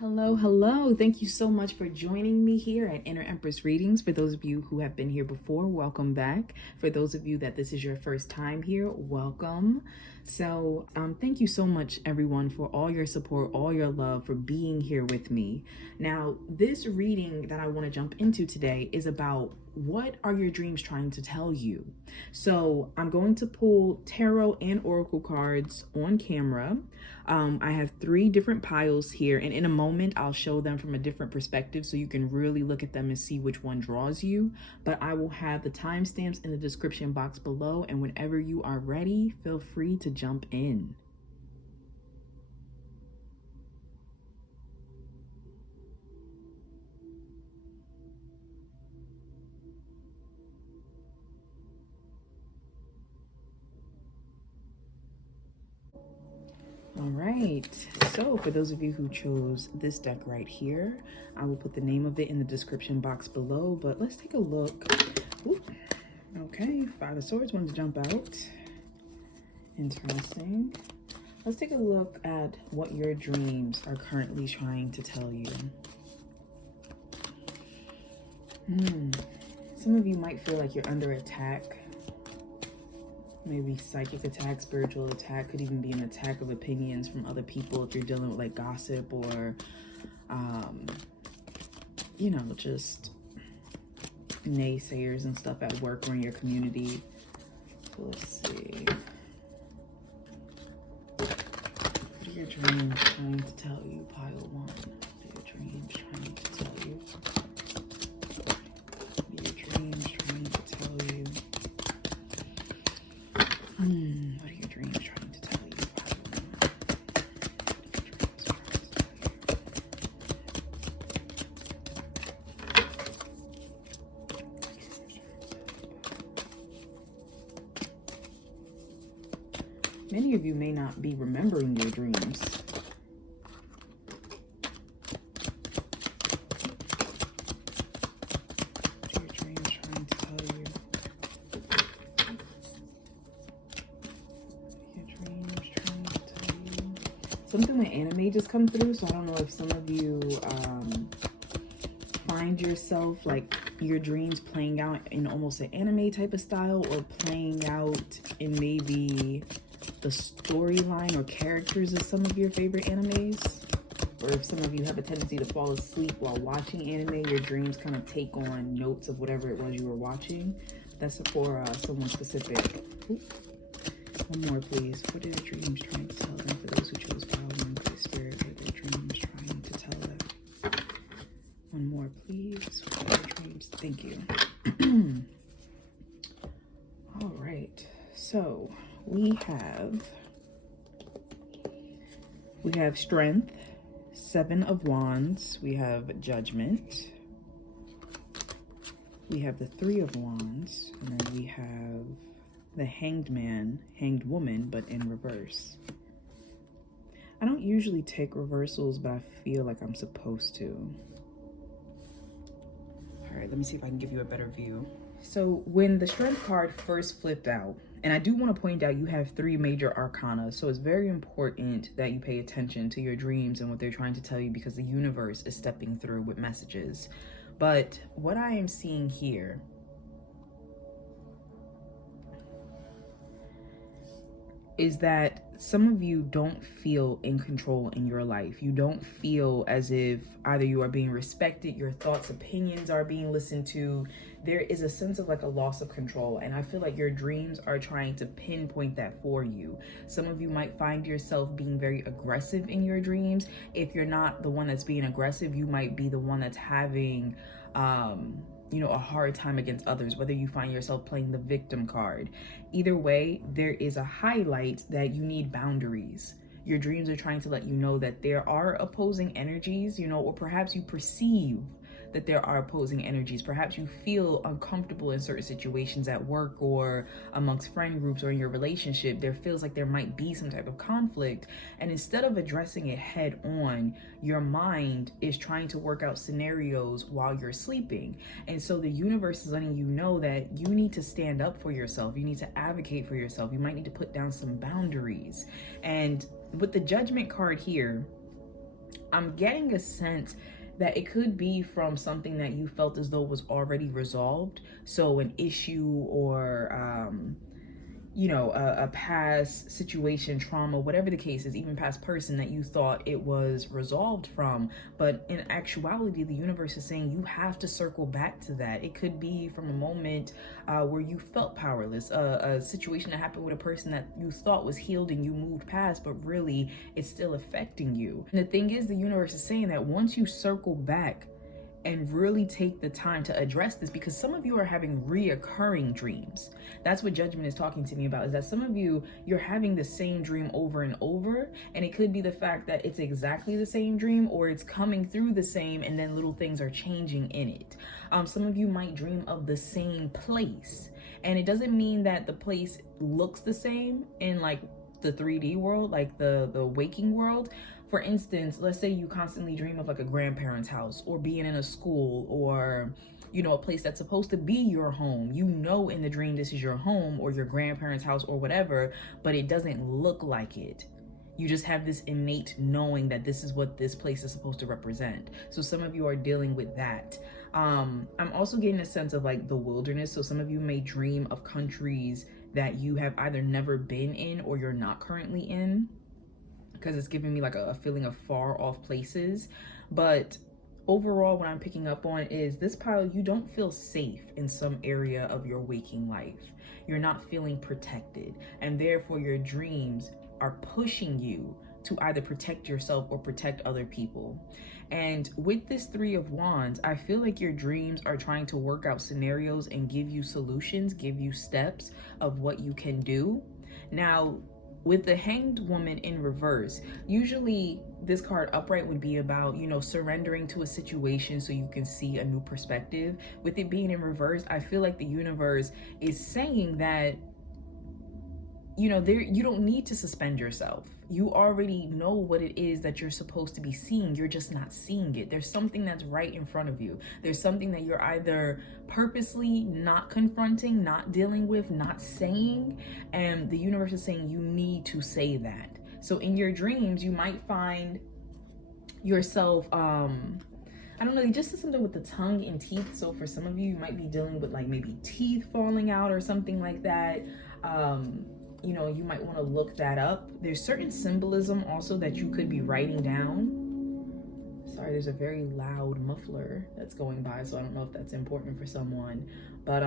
Hello, hello. Thank you so much for joining me here at Inner Empress Readings. For those of you who have been here before, welcome back. For those of you that this is your first time here, welcome. So thank you so much, everyone, for all your support, all your love, for being here with me. Now, this reading that I want to jump into today is about what are your dreams trying to tell you? So I'm going to pull tarot and oracle cards on camera. I have 3 different piles here, and in a moment I'll show them from a different perspective so you can really look at them and see which one draws you. But I will have the timestamps in the description box below, and whenever you are ready, feel free to jump in. All right, so for those of you who chose this deck right here, I will put the name of it in the description box below, but let's take a look. Ooh. Okay, 5 of Swords wanted to jump out. Interesting. Let's take a look at what your dreams are currently trying to tell you. Some of you might feel like you're under attack. Maybe psychic attack, spiritual attack, could even be an attack of opinions from other people if you're dealing with like gossip or, you know, just naysayers and stuff at work or in your community. So let's see. What are your dreams trying to tell you, pile 1? What are your dreams trying to tell you? What are your dreams trying to tell you? What are your dreams trying to tell you? Many of you may not be remembering your dreams. Something with anime just come through, so I don't know if some of you find yourself like your dreams playing out in almost an anime type of style, or playing out in maybe the storyline or characters of some of your favorite animes. Or if some of you have a tendency to fall asleep while watching anime, your dreams kind of take on notes of whatever it was you were watching. That's for someone specific. Ooh. One more, please. What are your dreams trying to tell them? For those who chose pile 1, please, Spirit, what are their dreams trying to tell them? One more, please. What are your dreams? Thank you. All right. So we have Strength, 7 of Wands. We have Judgment. We have the 3 of Wands, and then we have the Hanged Man, Hanged Woman, but in reverse. I don't usually take reversals, but I feel like I'm supposed to. All right, let me see if I can give you a better view. So when the Strength card first flipped out, and I do want to point out you have 3 major arcana, so it's very important that you pay attention to your dreams and what they're trying to tell you, because the universe is stepping through with messages. But what I am seeing here is that some of you don't feel in control in your life. You don't feel as if either you are being respected, your thoughts, opinions are being listened to. There is a sense of like a loss of control, and I feel like your dreams are trying to pinpoint that for you. Some of you might find yourself being very aggressive in your dreams. If you're not the one that's being aggressive, you might be the one that's having you know, a hard time against others, whether you find yourself playing the victim card. Either way, there is a highlight that you need boundaries. Your dreams are trying to let you know that there are opposing energies, you know, or perhaps you perceive that there are opposing energies. Perhaps you feel uncomfortable in certain situations at work or amongst friend groups or in your relationship. There feels like there might be some type of conflict. And instead of addressing it head on, your mind is trying to work out scenarios while you're sleeping. And so the universe is letting you know that you need to stand up for yourself. You need to advocate for yourself. You might need to put down some boundaries. And with the Judgment card here, I'm getting a sense that it could be from something that you felt as though was already resolved. So an issue or, you know, a past situation, trauma, whatever the case is, even past person that you thought it was resolved from. But in actuality, the universe is saying you have to circle back to that. It could be from a moment where you felt powerless, a situation that happened with a person that you thought was healed and you moved past, but really it's still affecting you. And the thing is, the universe is saying that once you circle back and really take the time to address this, because some of you are having reoccurring dreams. That's what judgment is talking to me about, is that some of you, you're having the same dream over and over, and it could be the fact that it's exactly the same dream, or it's coming through the same and then little things are changing in it. Some of you might dream of the same place, and it doesn't mean that the place looks the same in like the 3D world, like the waking world. For instance, let's say you constantly dream of like a grandparent's house, or being in a school, or, you know, a place that's supposed to be your home. You know in the dream this is your home or your grandparent's house or whatever, but it doesn't look like it. You just have this innate knowing that this is what this place is supposed to represent. So some of you are dealing with that. I'm also getting a sense of like the wilderness. So some of you may dream of countries that you have either never been in or you're not currently in, because it's giving me like a feeling of far off places. But overall, what I'm picking up on is this pile, you don't feel safe in some area of your waking life. You're not feeling protected, and therefore your dreams are pushing you to either protect yourself or protect other people. And with this 3 of Wands, I feel like your dreams are trying to work out scenarios and give you solutions, give you steps of what you can do. Now, with the Hanged Woman in reverse, usually this card upright would be about, you know, surrendering to a situation so you can see a new perspective. With it being in reverse, I feel like the universe is saying that, you know, you don't need to suspend yourself. You already know what it is that you're supposed to be seeing. You're just not seeing it. There's something that's right in front of you. There's something that you're either purposely not confronting, not dealing with, not saying, and the universe is saying you need to say that. So in your dreams, you might find yourself, I don't know, just something with the tongue and teeth. So for some of you, you might be dealing with like maybe teeth falling out or something like that. You know, you might want to look that up. There's certain symbolism also that you could be writing down. Sorry, there's a very loud muffler that's going by, so I don't know if that's important for someone. But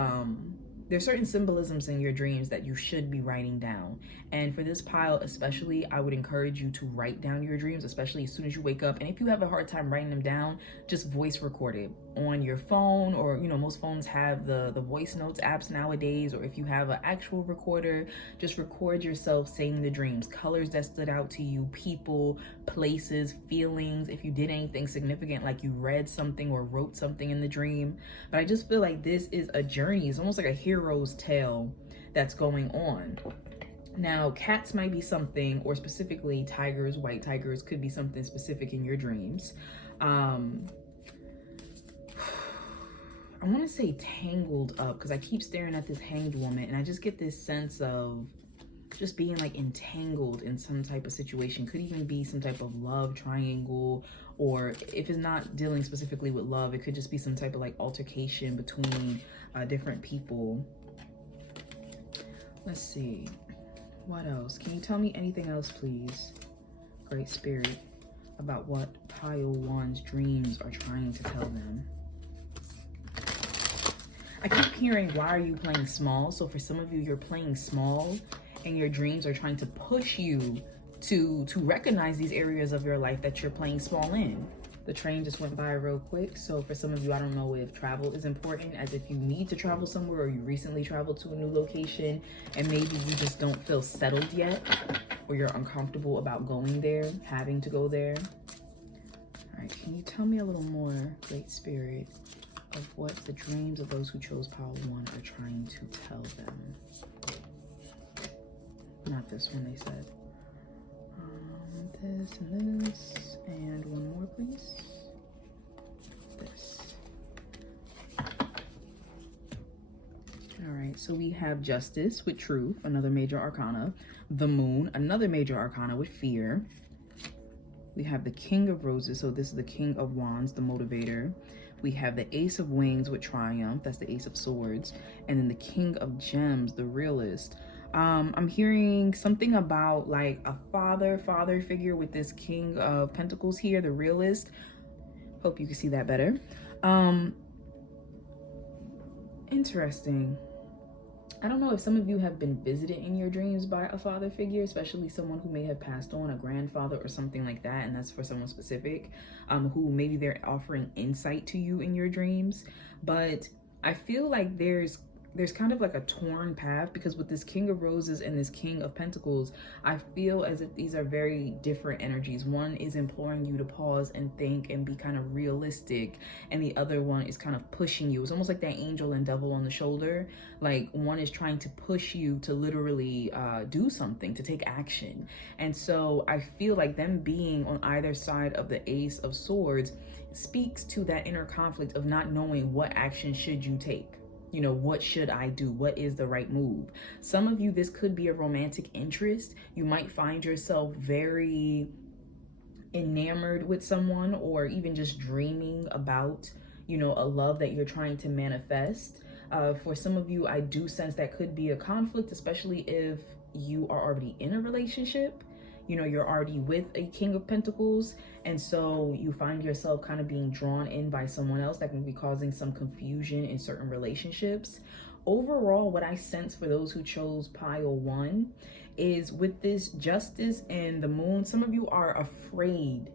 there's certain symbolisms in your dreams that you should be writing down. And for this pile especially, I would encourage you to write down your dreams, especially as soon as you wake up. And if you have a hard time writing them down, just voice record it on your phone, or, you know, most phones have the voice notes apps nowadays, or if you have an actual recorder, just record yourself saying the dreams, colors that stood out to you, people, places, feelings, if you did anything significant, like you read something or wrote something in the dream. But I just feel like this is a journey. It's almost like a hero's tale that's going on. Now, cats might be something, or specifically tigers, white tigers, could be something specific in your dreams. I want to say tangled up, because I keep staring at this Hanged Woman and I just get this sense of just being like entangled in some type of situation. Could even be some type of love triangle, or if it's not dealing specifically with love, it could just be some type of like altercation between different people. Let's see, what else? Can you tell me anything else, please, Great Spirit, about what Pile One's dreams are trying to tell them? I keep hearing, why are you playing small? So for some of you, you're playing small, and your dreams are trying to push you to recognize these areas of your life that you're playing small in. The train just went by real quick. So for some of you, I don't know if travel is important, as if you need to travel somewhere, or you recently traveled to a new location and maybe you just don't feel settled yet, or you're uncomfortable about going there, having to go there. All right, can you tell me a little more, Great Spirit, of what the dreams of those who chose Pile One are trying to tell them? Not this one, they said. This and this, and one more, please. This. All right, so we have Justice with Truth, another major arcana. The Moon, another major arcana with Fear. We have the King of Roses, so this is the King of Wands, the motivator. We have the Ace of Wings with Triumph, that's the Ace of Swords. And then the King of Gems, the Realist. I'm hearing something about like a father figure with this King of Pentacles here, the Realist. Hope you can see that better. Interesting. I don't know if some of you have been visited in your dreams by a father figure, especially someone who may have passed on, a grandfather or something like that, and that's for someone specific, who maybe they're offering insight to you in your dreams. But I feel like there's kind of like a torn path, because with this King of Roses and this King of Pentacles, I feel as if these are very different energies. One is imploring you to pause and think and be kind of realistic, and the other one is kind of pushing you. It's almost like that angel and devil on the shoulder. Like one is trying to push you to literally do something, to take action. And so I feel like them being on either side of the Ace of Swords speaks to that inner conflict of not knowing what action should you take. You know, what should I do? What is the right move? Some of you, this could be a romantic interest. You might find yourself very enamored with someone, or even just dreaming about, you know, a love that you're trying to manifest. For some of you, I do sense that could be a conflict, especially if you are already in a relationship. You know, you're already with a King of Pentacles, and so you find yourself kind of being drawn in by someone else. That can be causing some confusion in certain relationships. Overall, what I sense for those who chose pile 1 is, with this Justice and the Moon, some of you are afraid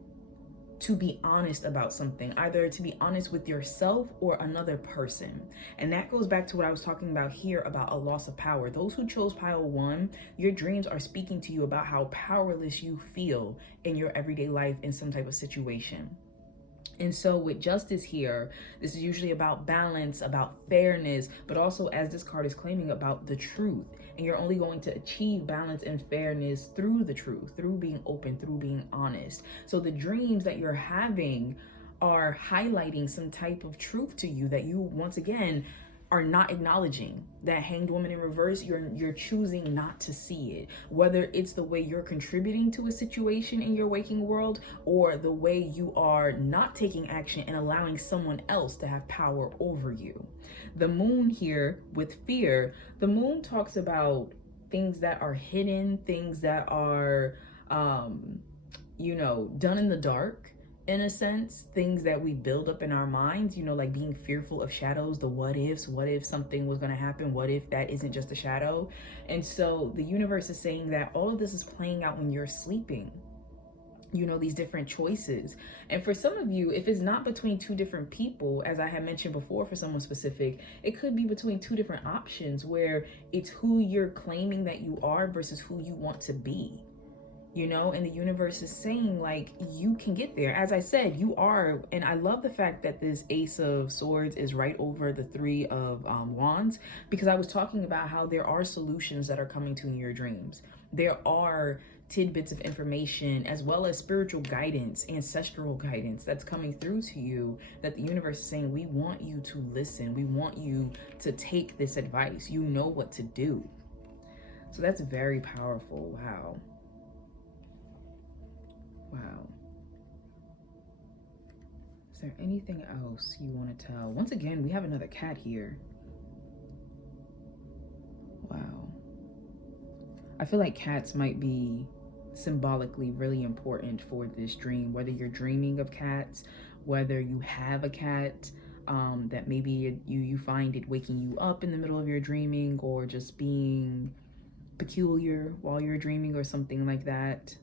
to be honest about something, either to be honest with yourself or another person. And that goes back to what I was talking about here about a loss of power. Those who chose pile 1, your dreams are speaking to you about how powerless you feel in your everyday life in some type of situation. And so with Justice here, this is usually about balance, about fairness, but also, as this card is claiming, about the truth. And you're only going to achieve balance and fairness through the truth, through being open, through being honest. So the dreams that you're having are highlighting some type of truth to you that you, once again, are not acknowledging. That Hanged Woman in reverse, you're choosing not to see it, whether it's the way you're contributing to a situation in your waking world, or the way you are not taking action and allowing someone else to have power over you. The Moon here with Fear, the Moon talks about things that are hidden, things that are you know, done in the dark, in a sense, things that we build up in our minds, you know, like being fearful of shadows, the what ifs. What if something was going to happen? What if that isn't just a shadow? And so the universe is saying that all of this is playing out when you're sleeping, you know, these different choices. And for some of you, if it's not between two different people, as I had mentioned before, for someone specific, it could be between two different options, where it's who you're claiming that you are versus who you want to be. You know, and the universe is saying, like, you can get there. As I said, you are. And I love the fact that this Ace of Swords is right over the Three of Wands, because I was talking about how there are solutions that are coming to your dreams. There are tidbits of information, as well as spiritual guidance, ancestral guidance that's coming through to you, that the universe is saying, we want you to listen. We want you to take this advice. You know what to do. So that's very powerful. Wow. Wow. Is there anything else you want to tell? Once again, we have another cat here. Wow. I feel like cats might be symbolically really important for this dream, whether you're dreaming of cats, whether you have a cat, that maybe you find it waking you up in the middle of your dreaming, or just being peculiar while you're dreaming or something like that.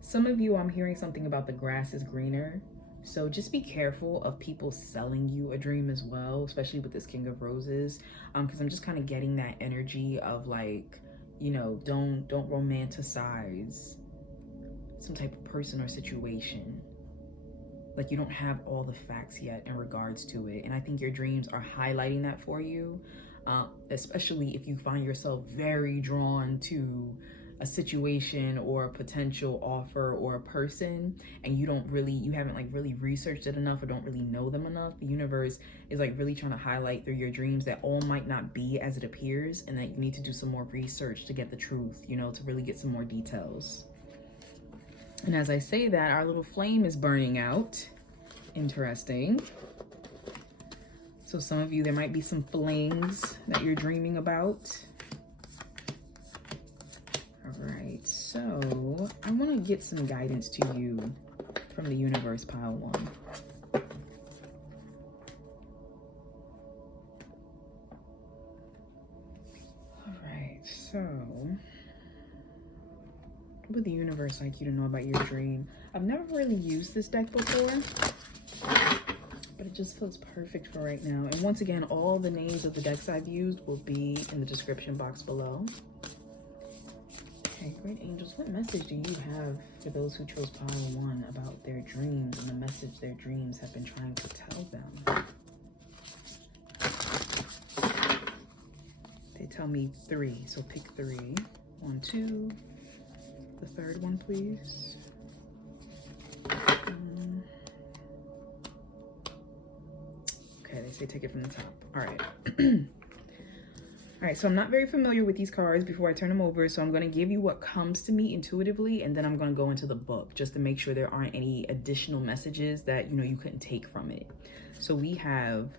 Some of you, I'm hearing something about the grass is greener. So just be careful of people selling you a dream as well, especially with this King of Roses. Because I'm just kind of getting that energy of, like, you know, don't romanticize some type of person or situation. Like, you don't have all the facts yet in regards to it. And I think your dreams are highlighting that for you. Especially if you find yourself very drawn to a situation or a potential offer or a person, and you haven't like really researched it enough or don't really know them enough, the universe is like really trying to highlight through your dreams that all might not be as it appears, and that you need to do some more research to get the truth, you know, to really get some more details. And as I say that, our little flame is burning out. Interesting. So some of you, there might be some flings that you're dreaming about. All right, so I want to get some guidance to you from the universe, pile one. All right, so what would the universe like you to know about your dream? I've never really used this deck before, but it just feels perfect for right now. And once again, all the names of the decks I've used will be in the description box below. Okay, great angels, what message do you have for those who chose pile one about their dreams and the message their dreams have been trying to tell them? They tell me 3, so pick 3. 1, 2. The third one, please. Okay, they say take it from the top. All right. All right, so I'm not very familiar with these cards before I turn them over, so I'm going to give you what comes to me intuitively, and then I'm going to go into the book just to make sure there aren't any additional messages that, you know, you couldn't take from it. So we have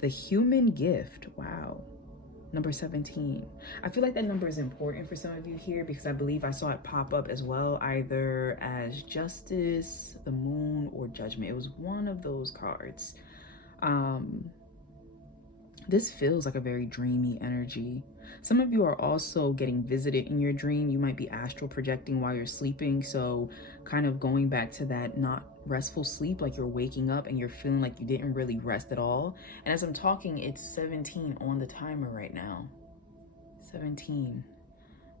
the human gift. Wow. Number 17. I feel like that number is important for some of you here because I believe I saw it pop up as well, either as justice, the moon, or judgment. It was one of those cards. This feels like a very dreamy energy. Some of you are also getting visited in your dream. You might be astral projecting while you're sleeping. So kind of going back to that not restful sleep, like you're waking up and you're feeling like you didn't really rest at all. And as I'm talking, it's 17 on the timer right now. 17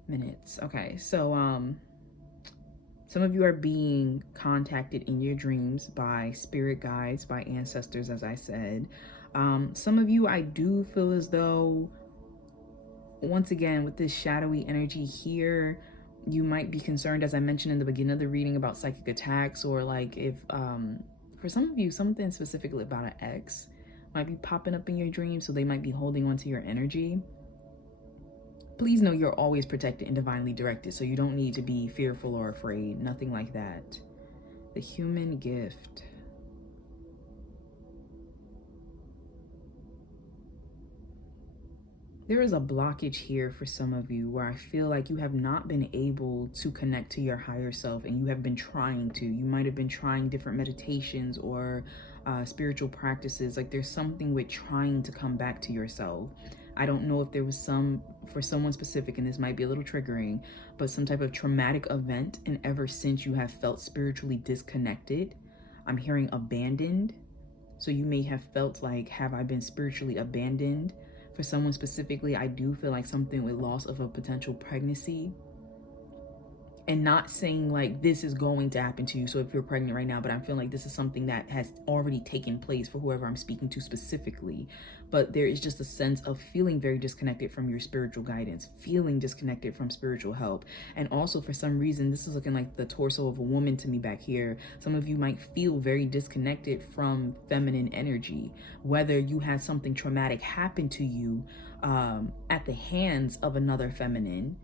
minutes. Okay, so some of you are being contacted in your dreams by spirit guides, by ancestors, as I said. Some of you, I do feel as though, once again, with this shadowy energy here, you might be concerned, as I mentioned in the beginning of the reading, about psychic attacks, or like if, for some of you, something specifically about an ex might be popping up in your dreams, so they might be holding on to your energy. Please know you're always protected and divinely directed, so you don't need to be fearful or afraid, nothing like that. The human gift. There is a blockage here for some of you where I feel like you have not been able to connect to your higher self, and you have been trying to. You might have been trying different meditations or spiritual practices. Like there's something with trying to come back to yourself. I don't know if there was for someone specific, and this might be a little triggering, but some type of traumatic event, and ever since you have felt spiritually disconnected. I'm hearing abandoned. So you may have felt like, have I been spiritually abandoned? For someone specifically, I do feel like something with loss of a potential pregnancy. And not saying like this is going to happen to you, so if you're pregnant right now, but I'm feeling like this is something that has already taken place for whoever I'm speaking to specifically. But there is just a sense of feeling very disconnected from your spiritual guidance, feeling disconnected from spiritual help. And also for some reason, this is looking like the torso of a woman to me back here. Some of you might feel very disconnected from feminine energy, whether you had something traumatic happen to you at the hands of another feminine.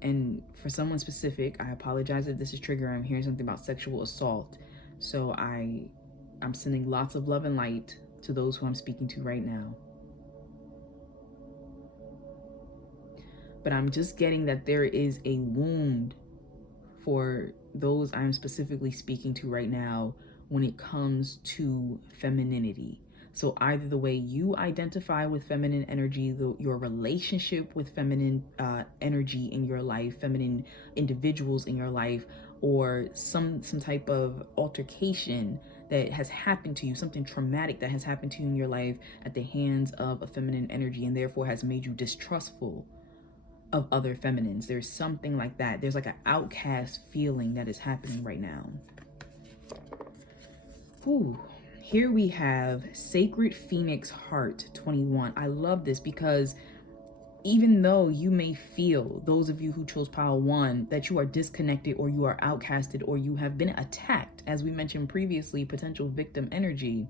And for someone specific, I apologize if this is triggering. I'm hearing something about sexual assault. So I'm sending lots of love and light to those who I'm speaking to right now. But I'm just getting that there is a wound for those I'm specifically speaking to right now when it comes to femininity. So either the way you identify with feminine energy, your relationship with feminine energy in your life, feminine individuals in your life, or some type of altercation that has happened to you, something traumatic that has happened to you in your life at the hands of a feminine energy, and therefore has made you distrustful of other feminines. There's something like that. There's like an outcast feeling that is happening right now. Ooh. Here we have Sacred Phoenix Heart 21. I love this because even though you may feel, those of you who chose pile 1, that you are disconnected or you are outcasted or you have been attacked, as we mentioned previously, potential victim energy,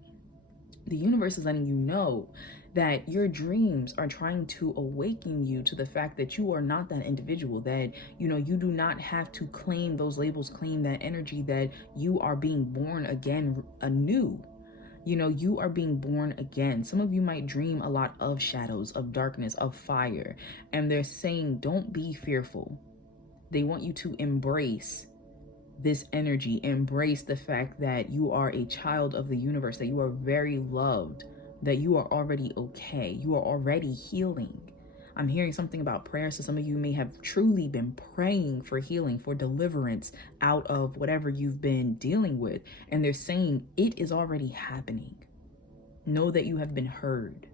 the universe is letting you know that your dreams are trying to awaken you to the fact that you are not that individual, that, you know, you do not have to claim those labels, claim that energy, that you are being born again anew. You know, you are being born again. Some of you might dream a lot of shadows, of darkness, of fire, and they're saying, don't be fearful. They want you to embrace this energy, embrace the fact that you are a child of the universe, that you are very loved, that you are already okay, you are already healing. I'm hearing something about prayer, so some of you may have truly been praying for healing, for deliverance out of whatever you've been dealing with, and they're saying it is already happening. Know that you have been heard.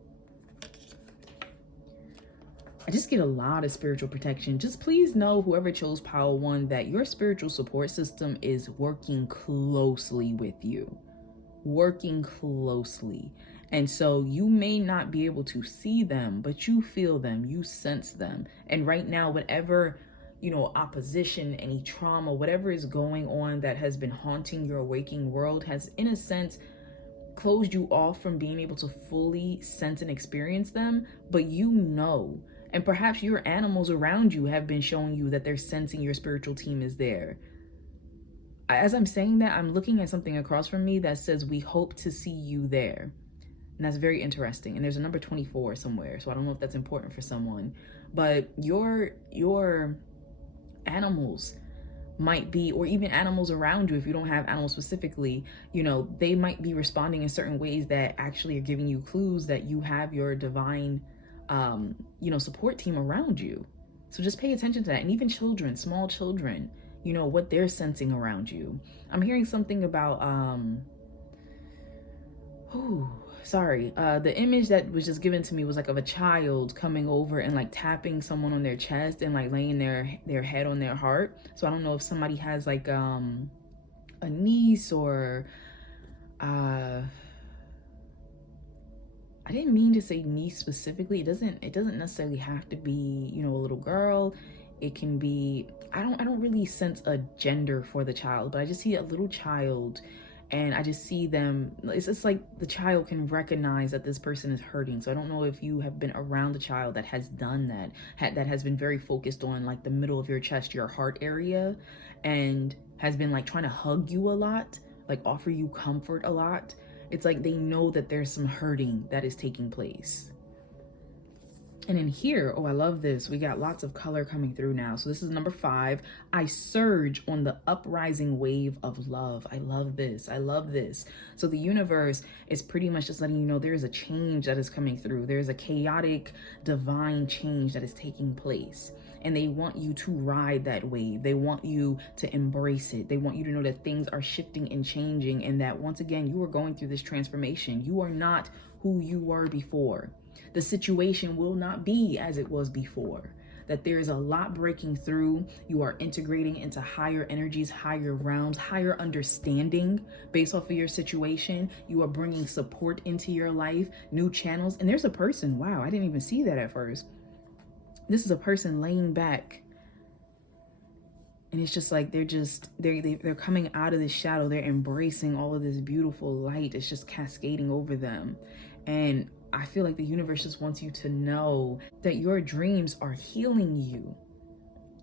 I just get a lot of spiritual protection. Just please know, whoever chose pile 1, that your spiritual support system is working closely with you. Working closely. And so you may not be able to see them, but you feel them, you sense them. And right now, whatever, you know, opposition, any trauma, whatever is going on that has been haunting your waking world has, in a sense, closed you off from being able to fully sense and experience them. But you know, and perhaps your animals around you have been showing you that they're sensing your spiritual team is there. As I'm saying that, I'm looking at something across from me that says, we hope to see you there. And that's very interesting. And there's a number 24 somewhere, so I don't know if that's important for someone. But your animals might be, or even animals around you, if you don't have animals specifically, you know, they might be responding in certain ways that actually are giving you clues that you have your divine you know, support team around you. So just pay attention to that. And even children, small children, you know, what they're sensing around you. I'm hearing something about the image that was just given to me was like of a child coming over and like tapping someone on their chest and like laying their head on their heart. So I don't know if somebody has like a niece, or I didn't mean to say niece specifically. It doesn't necessarily have to be, you know, a little girl. It can be, I don't really sense a gender for the child, but I just see a little child, and I just see them. It's just like the child can recognize that this person is hurting. So I don't know if you have been around a child that has done that, that has been very focused on like the middle of your chest, your heart area, and has been like trying to hug you a lot, like offer you comfort a lot. It's like they know that there's some hurting that is taking place. And in here, oh, I love this. We got lots of color coming through now. So this is number 5. I surge on the uprising wave of love. I love this. I love this. So the universe is pretty much just letting you know there is a change that is coming through. There's a chaotic, divine change that is taking place. And they want you to ride that wave. They want you to embrace it. They want you to know that things are shifting and changing, and that once again, you are going through this transformation. You are not who you were before. The situation will not be as it was before. That there is a lot breaking through. You are integrating into higher energies, higher realms, higher understanding based off of your situation. You are bringing support into your life, new channels. And there's a person, wow, I didn't even see that at first. This is a person laying back, and it's just like they're coming out of this shadow. They're embracing all of this beautiful light. It's just cascading over them. And I feel like the universe just wants you to know that your dreams are healing you.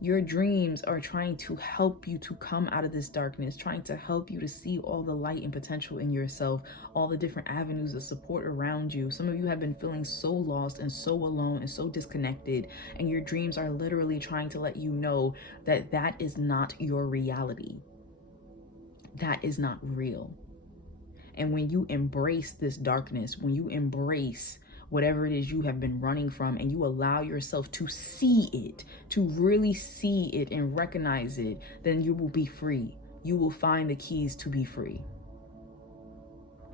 Your dreams are trying to help you to come out of this darkness, trying to help you to see all the light and potential in yourself, all the different avenues of support around you. Some of you have been feeling so lost and so alone and so disconnected, and your dreams are literally trying to let you know that that is not your reality. That is not real. And when you embrace this darkness, when you embrace whatever it is you have been running from, and you allow yourself to see it, to really see it and recognize it, then you will be free. You will find the keys to be free.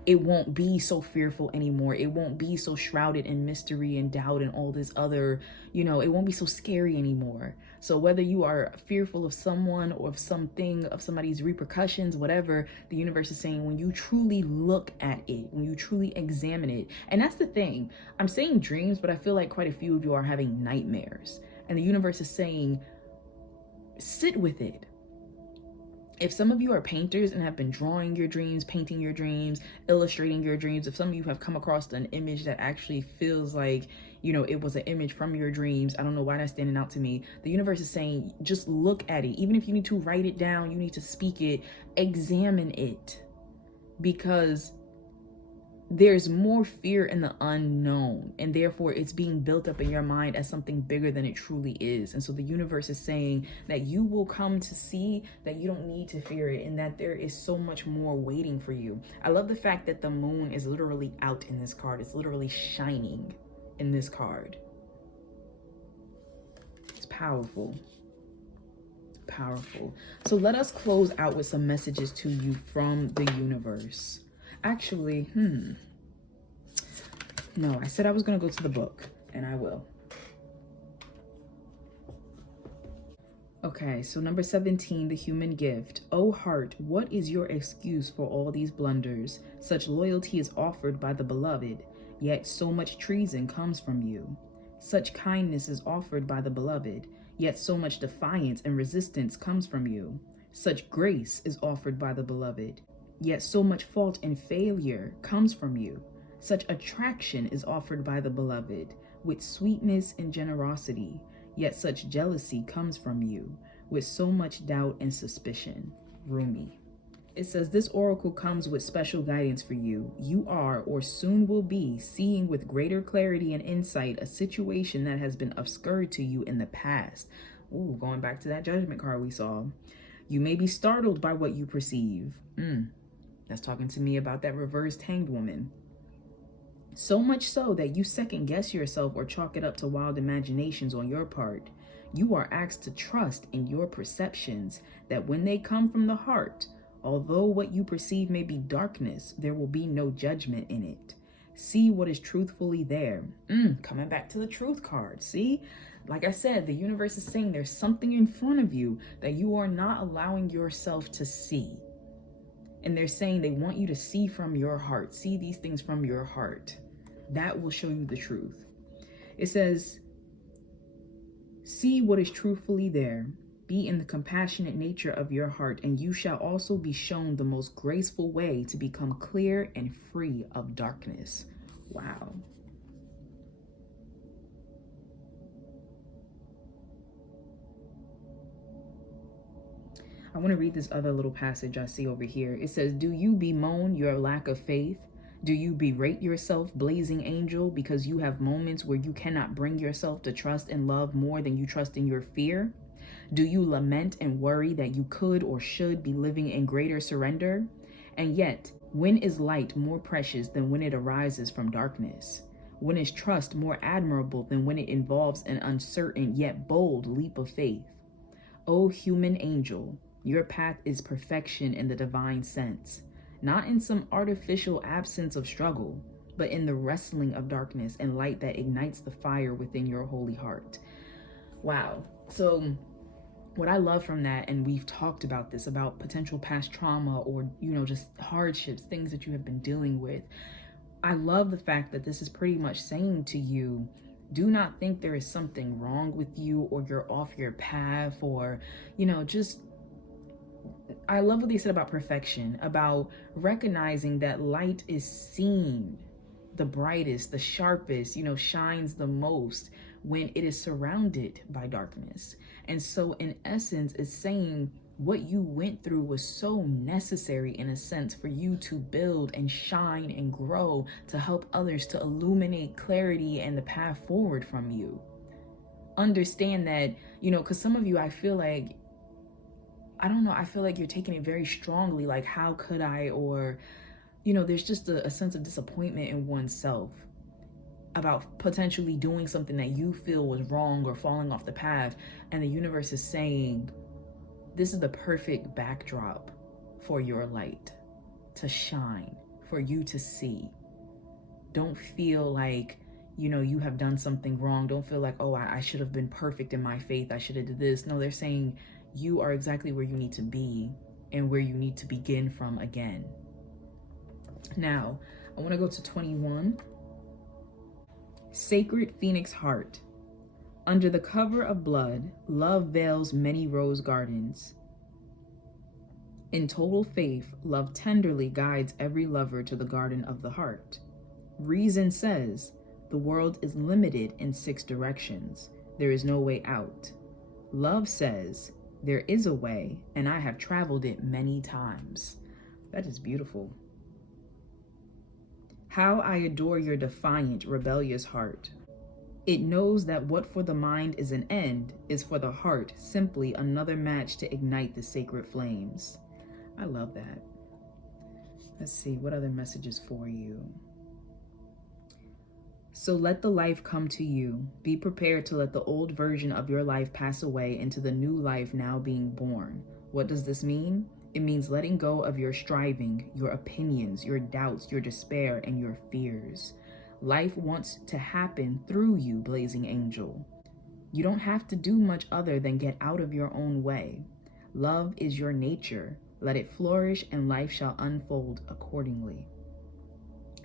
it won't be so fearful anymore. It won't be so shrouded in mystery and doubt and all this other, it won't be so scary anymore. So whether you are fearful of someone or of something, of somebody's repercussions, whatever, the universe is saying, when you truly look at it, when you truly examine it, and that's the thing, I'm saying dreams, but I feel like quite a few of you are having nightmares. And the universe is saying, sit with it. If some of you are painters and have been drawing your dreams, painting your dreams, illustrating your dreams, if some of you have come across an image that actually feels like, it was an image from your dreams, I don't know why that's standing out to me. The universe is saying, just look at it. Even if you need to write it down, you need to speak it, examine it. Because there's more fear in the unknown, and therefore it's being built up in your mind as something bigger than it truly is. And so the universe is saying that you will come to see that you don't need to fear it, and that there is so much more waiting for you. I love the fact that the moon is literally out in this card. It's literally shining in this card. It's powerful. Powerful. So let us close out with some messages to you from the universe. Actually, no, I said I was going to go to the book, and I will. Okay, so number 17, the human gift. Oh heart, what is your excuse for all these blunders? Such loyalty is offered by the beloved, yet so much treason comes from you. Such kindness is offered by the beloved, yet so much defiance and resistance comes from you. Such grace is offered by the beloved, yet so much fault and failure comes from you. Such attraction is offered by the beloved, with sweetness and generosity, yet such jealousy comes from you, with so much doubt and suspicion. Rumi. It says, this oracle comes with special guidance for you. You are, or soon will be, seeing with greater clarity and insight a situation that has been obscured to you in the past. Ooh, going back to that judgment card we saw. You may be startled by what you perceive. That's talking to me about that reversed hanged woman. So much so that you second guess yourself or chalk it up to wild imaginations on your part. You are asked to trust in your perceptions, that when they come from the heart, although what you perceive may be darkness, there will be no judgment in it. See what is truthfully there. Coming back to the truth card. See, like I said, the universe is saying there's something in front of you that you are not allowing yourself to see. And they're saying they want you to see from your heart, see these things from your heart. That will show you the truth. It says, see what is truthfully there. Be in the compassionate nature of your heart, and you shall also be shown the most graceful way to become clear and free of darkness. Wow. I want to read this other little passage I see over here. It says, do you bemoan your lack of faith? Do you berate yourself, blazing angel, because you have moments where you cannot bring yourself to trust and love more than you trust in your fear? Do you lament and worry that you could or should be living in greater surrender? And yet, when is light more precious than when it arises from darkness? When is trust more admirable than when it involves an uncertain yet bold leap of faith? O human angel, your path is perfection in the divine sense, not in some artificial absence of struggle, but in the wrestling of darkness and light that ignites the fire within your holy heart. Wow. So what I love from that, and we've talked about this, about potential past trauma or, just hardships, things that you have been dealing with. I love the fact that this is pretty much saying to you, do not think there is something wrong with you or you're off your path or, I love what they said about perfection, about recognizing that light is seen the brightest, the sharpest, shines the most when it is surrounded by darkness. And so in essence, it's saying what you went through was so necessary in a sense for you to build and shine and grow, to help others, to illuminate clarity and the path forward from you. Understand that, because some of you, I feel like you're taking it very strongly, like, how could I, or, there's just a sense of disappointment in oneself about potentially doing something that you feel was wrong or falling off the path. And the universe is saying, this is the perfect backdrop for your light to shine, for you to see. Don't feel like, you have done something wrong. Don't feel like, oh, I should have been perfect in my faith. I should have did this. No, they're saying you are exactly where you need to be and where you need to begin from again. Now, I want to go to 21. Sacred Phoenix Heart. Under the cover of blood, love veils many rose gardens. In total faith, love tenderly guides every lover to the garden of the heart. Reason says, the world is limited in 6 directions. There is no way out. Love says, there is a way, and I have traveled it many times. That is beautiful. How I adore your defiant, rebellious heart. It knows that what for the mind is an end is for the heart simply another match to ignite the sacred flames. I love that. Let's see, what other messages for you? So let the life come to you. Be prepared to let the old version of your life pass away into the new life now being born. What does this mean? It means letting go of your striving, your opinions, your doubts, your despair, and your fears. Life wants to happen through you, blazing angel. You don't have to do much other than get out of your own way. Love is your nature. Let it flourish and life shall unfold accordingly.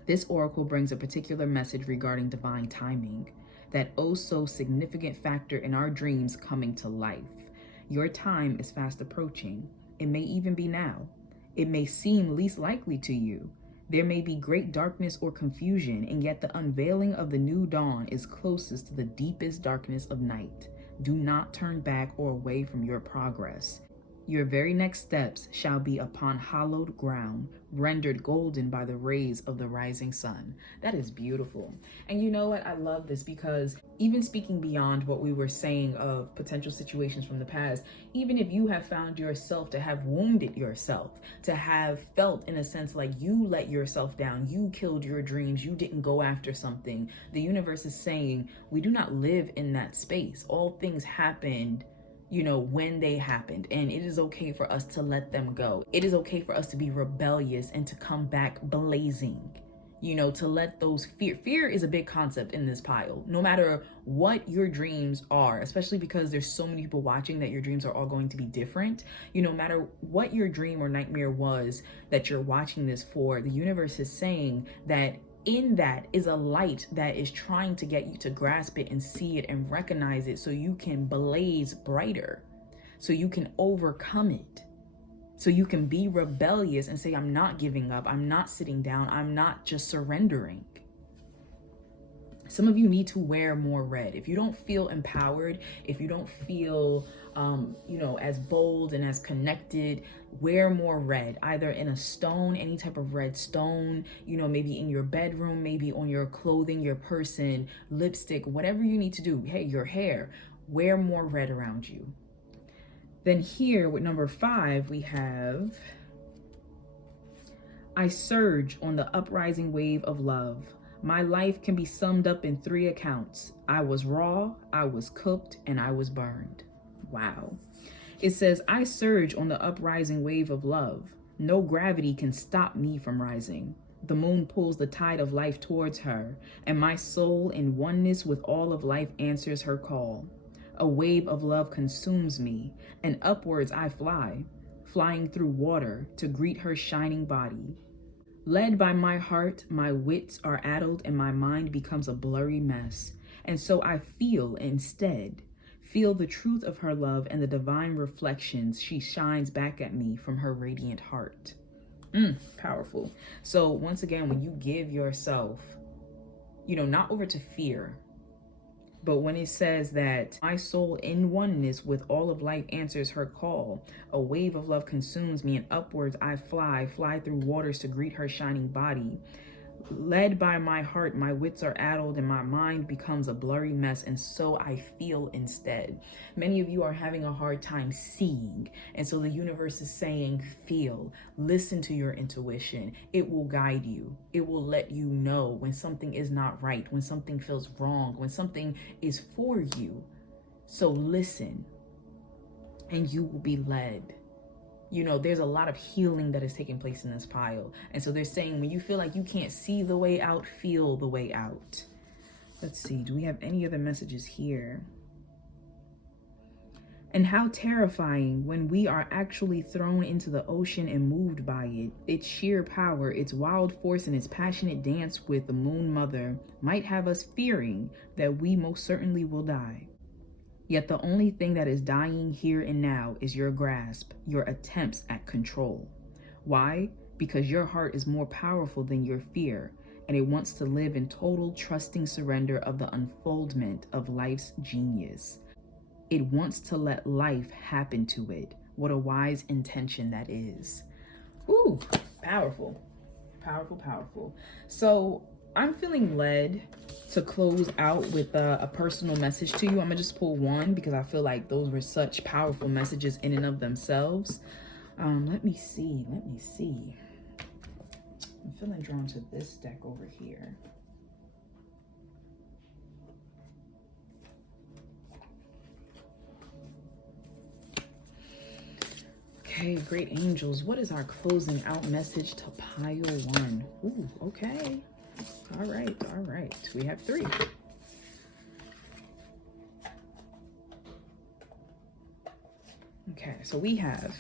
This oracle brings a particular message regarding divine timing, that oh so significant factor in our dreams coming to life. Your time is fast approaching. It may even be now. It may seem least likely to you. There may be great darkness or confusion, and yet the unveiling of the new dawn is closest to the deepest darkness of night. Do not turn back or away from your progress. Your very next steps shall be upon hallowed ground, rendered golden by the rays of the rising sun. That is beautiful. And you know what? I love this because even speaking beyond what we were saying of potential situations from the past, even if you have found yourself to have wounded yourself, to have felt in a sense like you let yourself down, you killed your dreams, you didn't go after something, the universe is saying we do not live in that space. All things happened when they happened, and it is okay for us to let them go. It is okay for us to be rebellious and to come back blazing, to let those fear is a big concept in this pile. No matter what your dreams are, especially because there's so many people watching that your dreams are all going to be different. No matter what your dream or nightmare was that you're watching this for, the universe is saying that in that is a light that is trying to get you to grasp it and see it and recognize it so you can blaze brighter, so you can overcome it, so you can be rebellious and say, I'm not giving up, I'm not sitting down, I'm not just surrendering. Some of you need to wear more red. If you don't feel empowered, if you don't feel, as bold and as connected, wear more red, either in a stone, any type of red stone, maybe in your bedroom, maybe on your clothing, your person, lipstick, whatever you need to do. Hey, your hair, wear more red around you. Then here with number 5, we have, I surge on the uprising wave of love. My life can be summed up in 3 accounts. I was raw, I was cooked, and I was burned. Wow. It says, I surge on the uprising wave of love. No gravity can stop me from rising. The moon pulls the tide of life towards her, and my soul in oneness with all of life answers her call. A wave of love consumes me, and upwards I fly, flying through water to greet her shining body. Led by my heart, my wits are addled and my mind becomes a blurry mess. And so I feel instead, feel the truth of her love and the divine reflections she shines back at me from her radiant heart. Powerful. So once again, when you give yourself, not over to fear, but when it says that my soul in oneness with all of life answers her call, a wave of love consumes me and upwards I fly through waters to greet her shining body. Led by my heart, my wits are addled and my mind becomes a blurry mess, and so I feel instead. Many of you are having a hard time seeing, and so the universe is saying, feel, listen to your intuition. It will guide you. It will let you know when something is not right, when something feels wrong, when something is for you. So listen, and you will be led. You know, there's a lot of healing that is taking place in this pile. And so they're saying when you feel like you can't see the way out, feel the way out. Let's see, do we have any other messages here? And how terrifying when we are actually thrown into the ocean and moved by it. Its sheer power, its wild force, and its passionate dance with the Moon Mother might have us fearing that we most certainly will die. Yet the only thing that is dying here and now is your grasp, your attempts at control. Why? Because your heart is more powerful than your fear, and it wants to live in total trusting surrender of the unfoldment of life's genius. It wants to let life happen to it. What a wise intention that is. Ooh, powerful, powerful, powerful. So I'm feeling led to close out with a personal message to you. I'm gonna just pull one because I feel like those were such powerful messages in and of themselves. Let me see. I'm feeling drawn to this deck over here. Okay, great angels. What is our closing out message to pile one? Ooh, okay. All right. We have 3. Okay, so we have,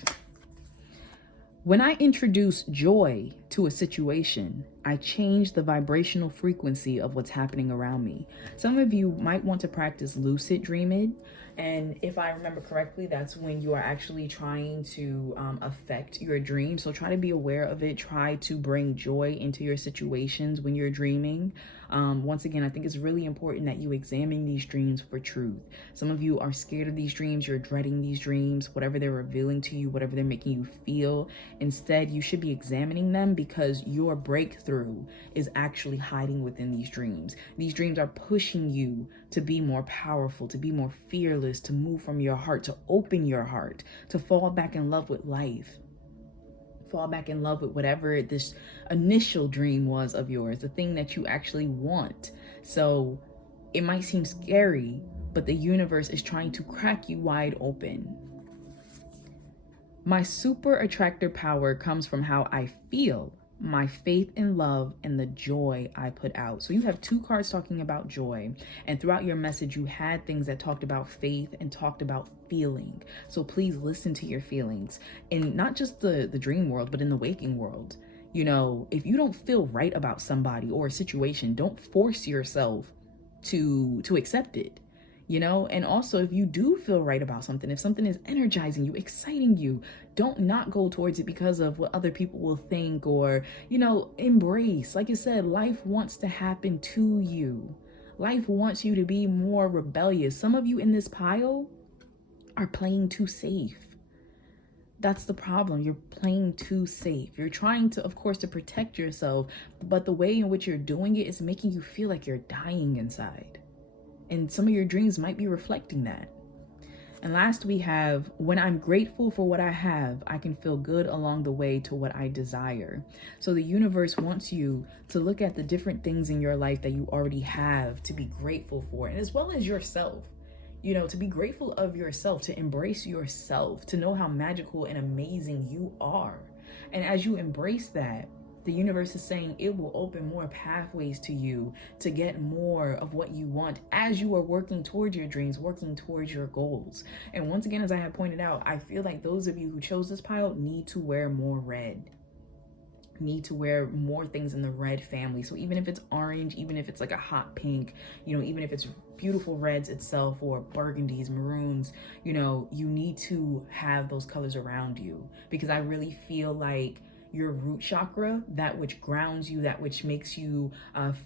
when I introduce joy to a situation, I change the vibrational frequency of what's happening around me. Some of you might want to practice lucid dreaming. And if I remember correctly, that's when you are actually trying to affect your dream. So try to be aware of it. Try to bring joy into your situations when you're dreaming. Once again, I think it's really important that you examine these dreams for truth. Some of you are scared of these dreams. You're dreading these dreams, whatever they're revealing to you, whatever they're making you feel. Instead, you should be examining them because your breakthrough is actually hiding within these dreams. These dreams are pushing you to be more powerful, to be more fearless, to move from your heart, to open your heart, to fall back in love with life. Fall back in love with whatever this initial dream was of yours, the thing that you actually want. So it might seem scary, but the universe is trying to crack you wide open. My super attractor power comes from how I feel, my faith in love, and the joy I put out. So you have 2 cards talking about joy, and throughout your message you had things that talked about faith and talked about feeling. So please listen to your feelings, in not just the dream world, but in the waking world. You know, if you don't feel right about somebody or a situation, don't force yourself to accept it. You know, and also if you do feel right about something, if something is energizing you, exciting you, don't not go towards it because of what other people will think, or, you know, embrace. Like I said, life wants to happen to you. Life wants you to be more rebellious. Some of you in this pile are playing too safe. That's the problem. You're playing too safe. You're trying to, of course, to protect yourself, but the way in which you're doing it is making you feel like you're dying inside. And some of your dreams might be reflecting that. And last we have, when I'm grateful for what I have, I can feel good along the way to what I desire. So the universe wants you to look at the different things in your life that you already have to be grateful for, and as well as yourself. You know, to be grateful of yourself, to embrace yourself, to know how magical and amazing you are. And as you embrace that, the universe is saying it will open more pathways to you to get more of what you want as you are working towards your dreams, working towards your goals. And once again, as I have pointed out, I feel like those of you who chose this pile need to wear more red. Need to wear more things in the red family. So even if it's orange, even if it's like a hot pink, you know, even if it's beautiful reds itself, or burgundies, maroons, you know, you need to have those colors around you, because I really feel like your root chakra, that which grounds you, that which makes you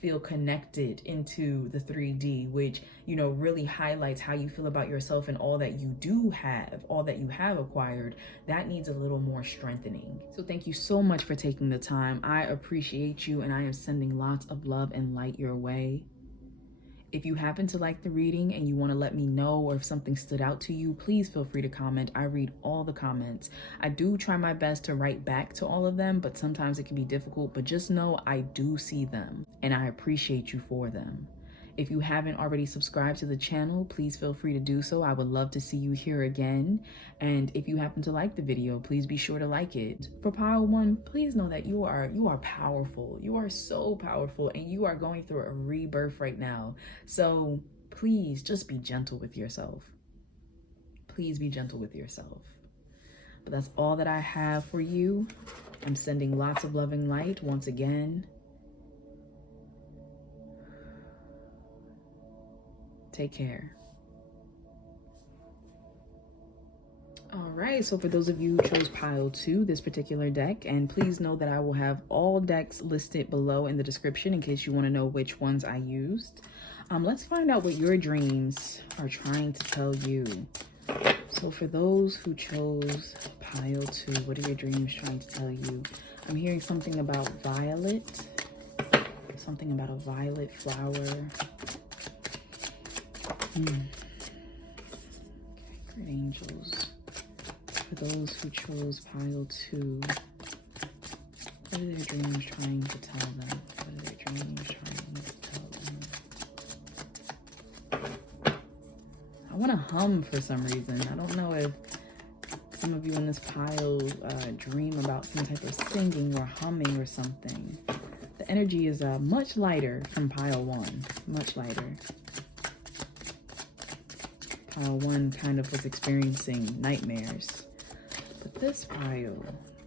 feel connected into the 3D, which, you know, really highlights how you feel about yourself and all that you do have, all that you have acquired, that needs a little more strengthening. So thank you so much for taking the time. I appreciate you, and I am sending lots of love and light your way. If you happen to like the reading and you want to let me know, or if something stood out to you, please feel free to comment. I read all the comments. I do try my best to write back to all of them, but sometimes it can be difficult. But just know I do see them, and I appreciate you for them. If you haven't already subscribed to the channel, please feel free to do so. I would love to see you here again. And if you happen to like the video, please be sure to like it. For pile 1, please know that you are powerful. You are so powerful, and you are going through a rebirth right now. So please just be gentle with yourself. Please be gentle with yourself. But that's all that I have for you. I'm sending lots of loving light once again. Take care. All right, so for those of you who chose pile 2, this particular deck, and please know that I will have all decks listed below in the description in case you want to know which ones I used. Let's find out what your dreams are trying to tell you. So for those who chose pile 2, what are your dreams trying to tell you? I'm hearing something about violet, something about a violet flower. Okay, great angels. For those who chose pile 2, what are their dreams trying to tell them? What are their dreams trying to tell them? I want to hum for some reason. I don't know if some of you in this pile dream about some type of singing or humming or something. The energy is much lighter from pile 1, much lighter. Pile 1 kind of was experiencing nightmares. But this pile,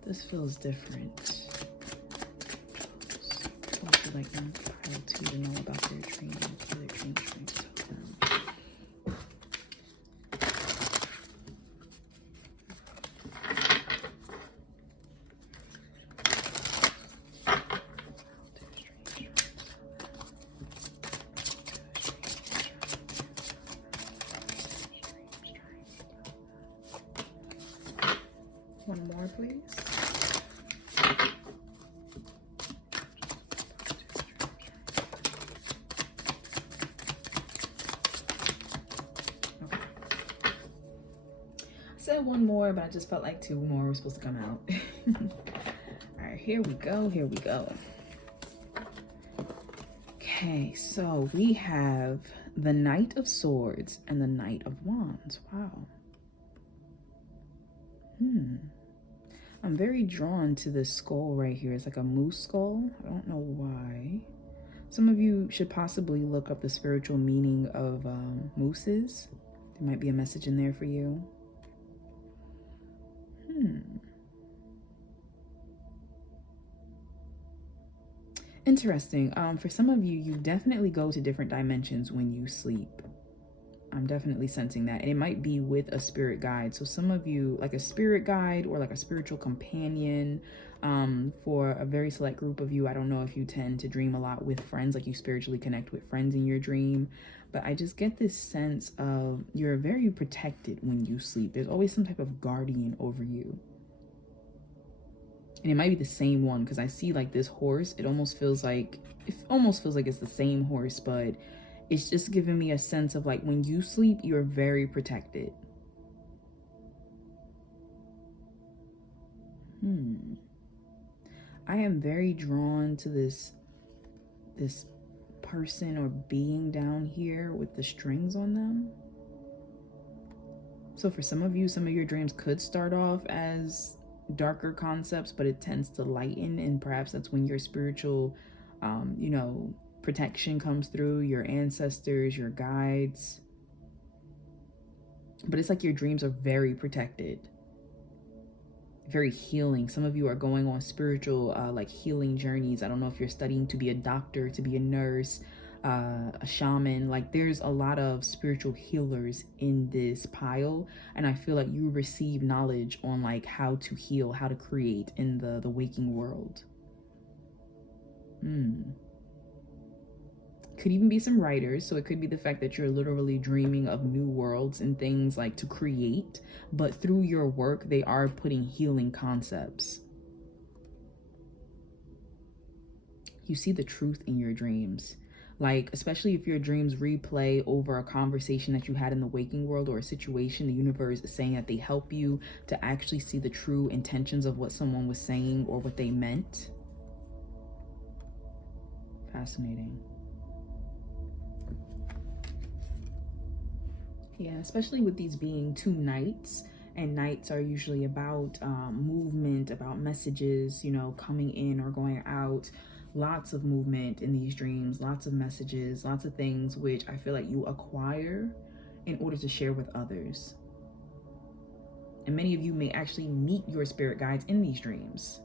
this feels different. I would like pile 2 to know about their dreams, what their dreams trying to tell them. One more, please. Okay. I said one more, but I just felt like 2 more were supposed to come out. All right, here we go, here we go. Okay, so we have the Knight of Swords and the Knight of Wands. Wow. I'm very drawn to this skull right here. It's like a moose skull. I don't know why. Some of you should possibly look up the spiritual meaning of mooses. There might be a message in there for you. Interesting. For some of you, you definitely go to different dimensions when you sleep. I'm definitely sensing that. And it might be with a spirit guide. So some of you, like a spirit guide or like a spiritual companion, for a very select group of you, I don't know if you tend to dream a lot with friends, like you spiritually connect with friends in your dream. But I just get this sense of you're very protected when you sleep. There's always some type of guardian over you. And it might be the same one, because I see like this horse. It almost feels like it's the same horse, but it's just giving me a sense of like when you sleep, you're very protected. I am very drawn to this person or being down here with the strings on them. So for some of you, some of your dreams could start off as darker concepts, but it tends to lighten, and perhaps that's when your spiritual protection comes through, your ancestors, your guides. But it's like your dreams are very protected, very healing. Some of you are going on spiritual like healing journeys. I don't know if you're studying to be a doctor, to be a nurse, a shaman. Like there's a lot of spiritual healers in this pile, and I feel like you receive knowledge on like how to heal, how to create in the waking world. Could even be some writers, so it could be the fact that you're literally dreaming of new worlds and things like to create, but through your work they are putting healing concepts. You see the truth in your dreams, like especially if your dreams replay over a conversation that you had in the waking world or a situation. The universe is saying that they help you to actually see the true intentions of what someone was saying or what they meant. Fascinating. Yeah, especially with these being 2 nights, and nights are usually about movement, about messages, you know, coming in or going out. Lots of movement in these dreams, lots of messages, lots of things which I feel like you acquire in order to share with others. And many of you may actually meet your spirit guides in these dreams.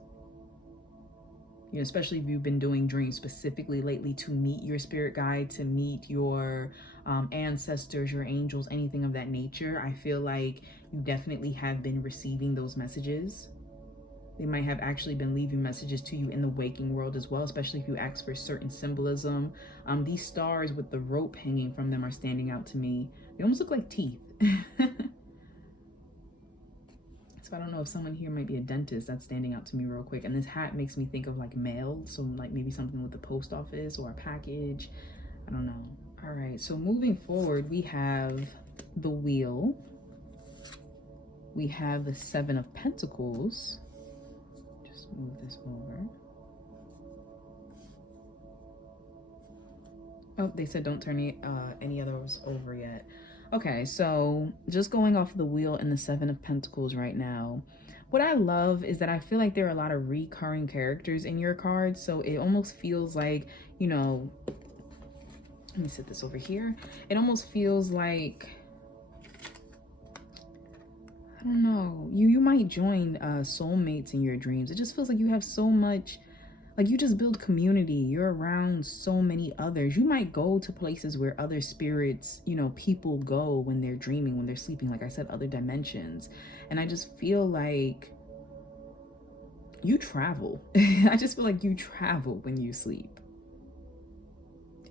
You know, especially if you've been doing dreams specifically lately, to meet your spirit guide, to meet your ancestors, your angels, anything of that nature. I feel like you definitely have been receiving those messages. They might have actually been leaving messages to you in the waking world as well, especially if you ask for certain symbolism. These stars with the rope hanging from them are standing out to me. They almost look like teeth. So I don't know if someone here might be a dentist. That's standing out to me real quick. And this hat makes me think of like mail. So like maybe something with the post office or a package. I don't know. All right, so moving forward, we have the Wheel. We have the Seven of Pentacles. Just move this over. Oh, they said don't turn any others over yet. Okay, so just going off the Wheel and the Seven of Pentacles right now, what I love is that I feel like there are a lot of recurring characters in your cards. So it almost feels like, you know, let me set this over here. It almost feels like, I don't know, you might join soulmates in your dreams. It just feels like you have so much, like you just build community. You're around so many others. You might go to places where other spirits, you know, people go when they're dreaming, when they're sleeping, like I said, other dimensions. And I just feel like you travel. I just feel like you travel when you sleep.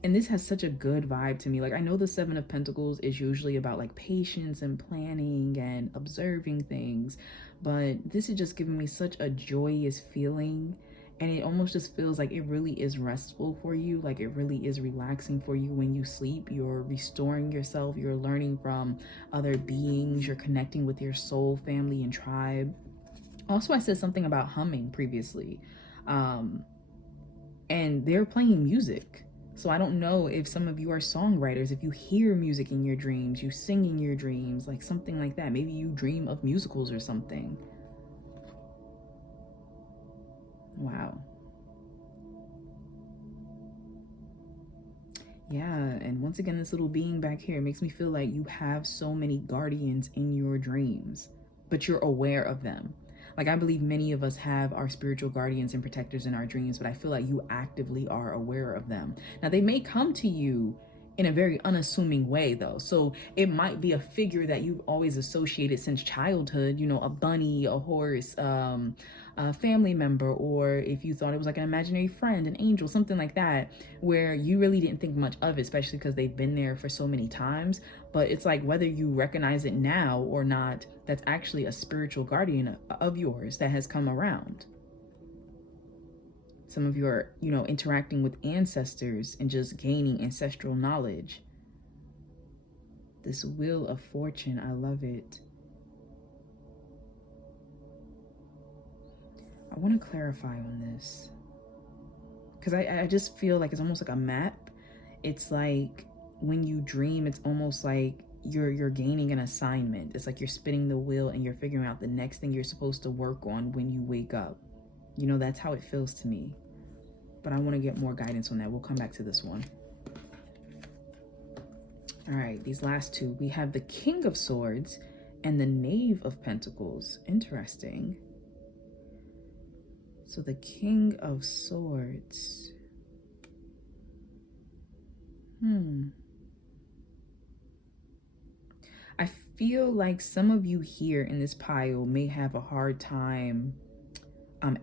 And this has such a good vibe to me. Like, I know the Seven of Pentacles is usually about like patience and planning and observing things, but this is just giving me such a joyous feeling. And it almost just feels like it really is restful for you. Like it really is relaxing for you when you sleep. You're restoring yourself. You're learning from other beings. You're connecting with your soul, family, and tribe. Also, I said something about humming previously. And they're playing music. So I don't know if some of you are songwriters, if you hear music in your dreams, you sing in your dreams, like something like that. Maybe you dream of musicals or something. Wow. Yeah, and once again, this little being back here makes me feel like you have so many guardians in your dreams, but you're aware of them. Like, I believe many of us have our spiritual guardians and protectors in our dreams, but I feel like you actively are aware of them. Now, they may come to you in a very unassuming way, though. So it might be a figure that you've always associated since childhood, you know, a bunny, a horse, a family member, or if you thought it was like an imaginary friend, an angel, something like that, where you really didn't think much of it, especially because they've been there for so many times. But it's like whether you recognize it now or not, that's actually a spiritual guardian of yours that has come around. Some of you are, you know, interacting with ancestors and just gaining ancestral knowledge. This Wheel of Fortune, I love it. I want to clarify on this because I just feel like it's almost like a map. It's like when you dream, it's almost like you're gaining an assignment. It's like you're spinning the wheel and you're figuring out the next thing you're supposed to work on when you wake up. You know, that's how it feels to me. But I want to get more guidance on that. We'll come back to this one. All right, these last two. We have the King of Swords and the Knave of Pentacles. Interesting. So the King of Swords. I feel like some of you here in this pile may have a hard time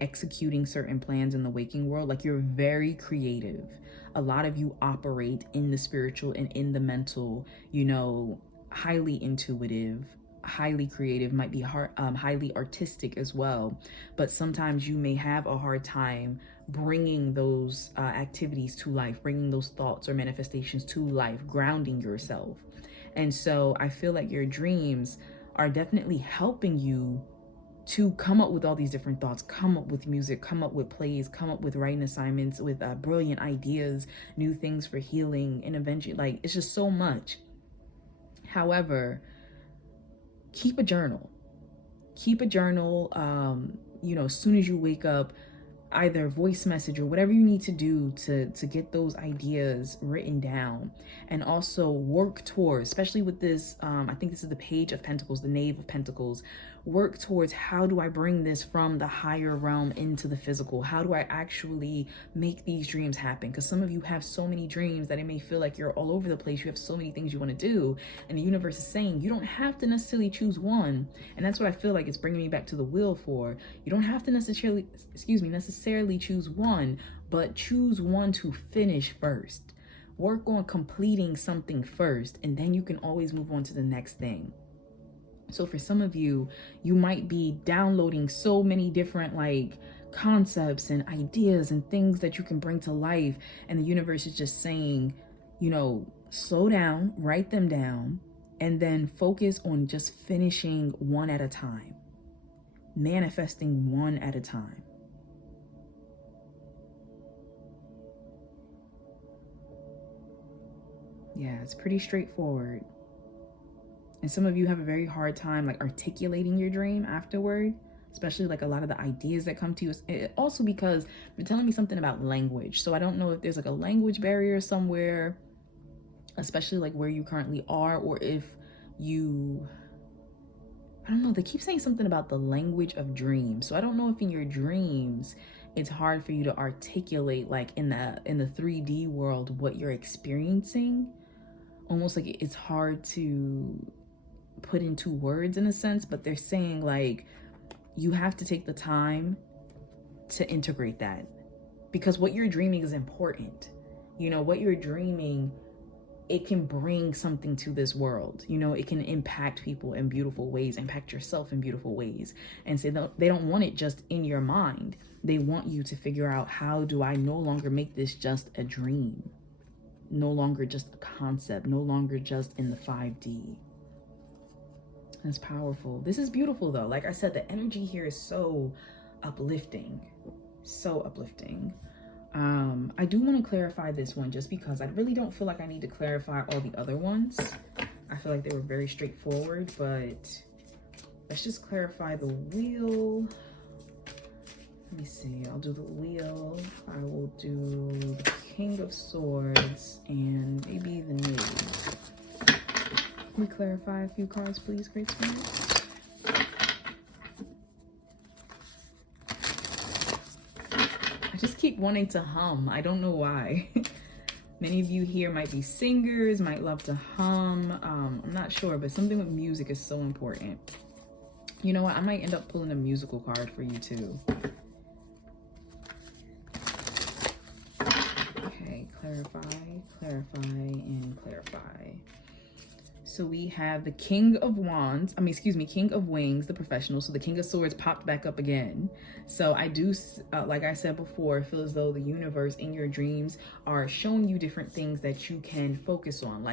executing certain plans in the waking world. Like, you're very creative. A lot of you operate in the spiritual and in the mental, you know, highly intuitive, highly creative, might be highly artistic as well. But sometimes you may have a hard time bringing those activities to life, bringing those thoughts or manifestations to life, grounding yourself. And so I feel like your dreams are definitely helping you to come up with all these different thoughts, come up with music, come up with plays, come up with writing assignments, with brilliant ideas, new things for healing, intervention. Like, it's just so much However, keep a journal. Keep a journal, as soon as you wake up, either voice message or whatever you need to do to get those ideas written down, and also work towards, especially with this, I think this is the Page of Pentacles, the Knave of Pentacles, work towards, how do I bring this from the higher realm into the physical? How do I actually make these dreams happen? Because some of you have so many dreams that it may feel like you're all over the place. You have so many things you want to do, and the universe is saying you don't have to necessarily choose one. And that's what I feel like it's bringing me back to the wheel for. You don't have to necessarily choose one, but choose one to finish first. Work on completing something first, and then you can always move on to the next thing. So for some of you, you might be downloading so many different concepts and ideas and things that you can bring to life, and the universe is just saying, slow down, write them down, and then focus on just finishing one at a time, manifesting one at a time. Yeah, it's pretty straightforward. And some of you have a very hard time articulating your dream afterward, especially a lot of the ideas that come to you. Also because you're telling me something about language. So I don't know if there's a language barrier somewhere, especially where you currently are, or if you, I don't know, they keep saying something about the language of dreams. So I don't know if in your dreams it's hard for you to articulate in the 3D world what you're experiencing. Almost it's hard to put into words in a sense, but they're saying you have to take the time to integrate that, because what you're dreaming is important. What you're dreaming, it can bring something to this world. It can impact people in beautiful ways, impact yourself in beautiful ways. And so they don't want it just in your mind. They want you to figure out, how do I no longer make this just a dream? No longer just a concept, no longer just in the 5D. That's powerful. This is beautiful though. Like I said, the energy here is so uplifting. So uplifting. I do want to clarify this one just because I really don't feel like I need to clarify all the other ones. I feel like they were very straightforward, but let's just clarify the wheel. Let me see. I'll do the wheel. I will do the King of Swords and maybe the Knave. Can we clarify a few cards, please, Great Spirit? I just keep wanting to hum. I don't know why. Many of you here might be singers, might love to hum. I'm not sure, but something with music is so important. You know what? I might end up pulling a musical card for you too. Okay, clarify, and clarify. So we have the King of Wands, King of Wings, the professional. So the King of Swords popped back up again. So I do, like I said before, I feel as though the universe in your dreams are showing you different things that you can focus on.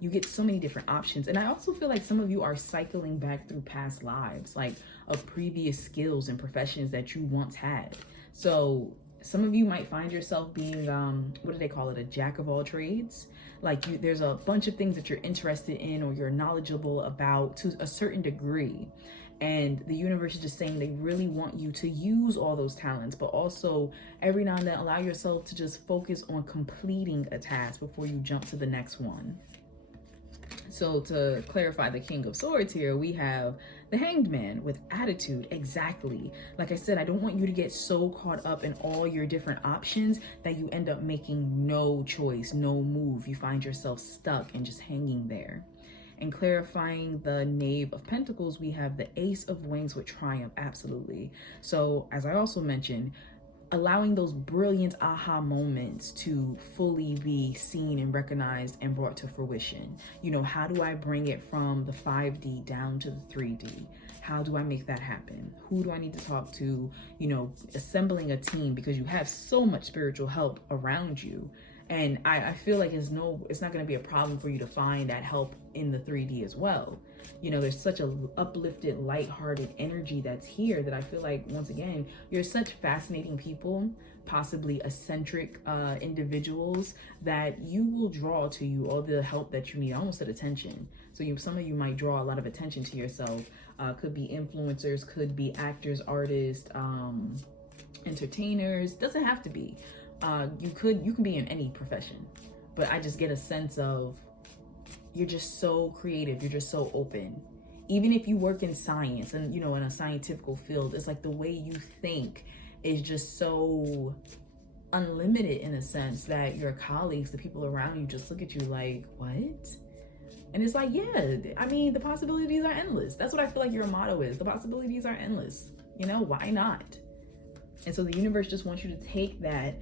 You get so many different options. And I also feel like some of you are cycling back through past lives, of previous skills and professions that you once had. So some of you might find yourself being, what do they call it? A jack of all trades. There's a bunch of things that you're interested in or you're knowledgeable about to a certain degree. And the universe is just saying they really want you to use all those talents, but also every now and then allow yourself to just focus on completing a task before you jump to the next one. So to clarify the King of Swords here, we have the Hanged Man with attitude. Exactly. Like I said, I don't want you to get so caught up in all your different options that you end up making no choice, no move. You find yourself stuck and just hanging there. And clarifying the Knave of Pentacles, we have the Ace of Wings with Triumph. Absolutely. So as I also mentioned, allowing those brilliant aha moments to fully be seen and recognized and brought to fruition. How do I bring it from the 5D down to the 3D? How do I make that happen? Who do I need to talk to? Assembling a team, because you have so much spiritual help around you. And I feel like it's not going to be a problem for you to find that help in the 3D as well. There's such a uplifted, lighthearted energy that's here that I feel like, once again, you're such fascinating people, possibly eccentric individuals that you will draw to you all the help that you need. I almost said attention. So some of you might draw a lot of attention to yourself. Could be influencers, could be actors, artists, entertainers. Doesn't have to be. You can be in any profession, but I just get a sense of you're just so creative. You're just so open. Even if you work in science and, in a scientific field, it's like the way you think is just so unlimited in a sense that your colleagues, the people around you, just look at you like, what? And it's like, yeah, I mean, the possibilities are endless. That's what I feel like your motto is. The possibilities are endless. Why not? And so the universe just wants you to take that,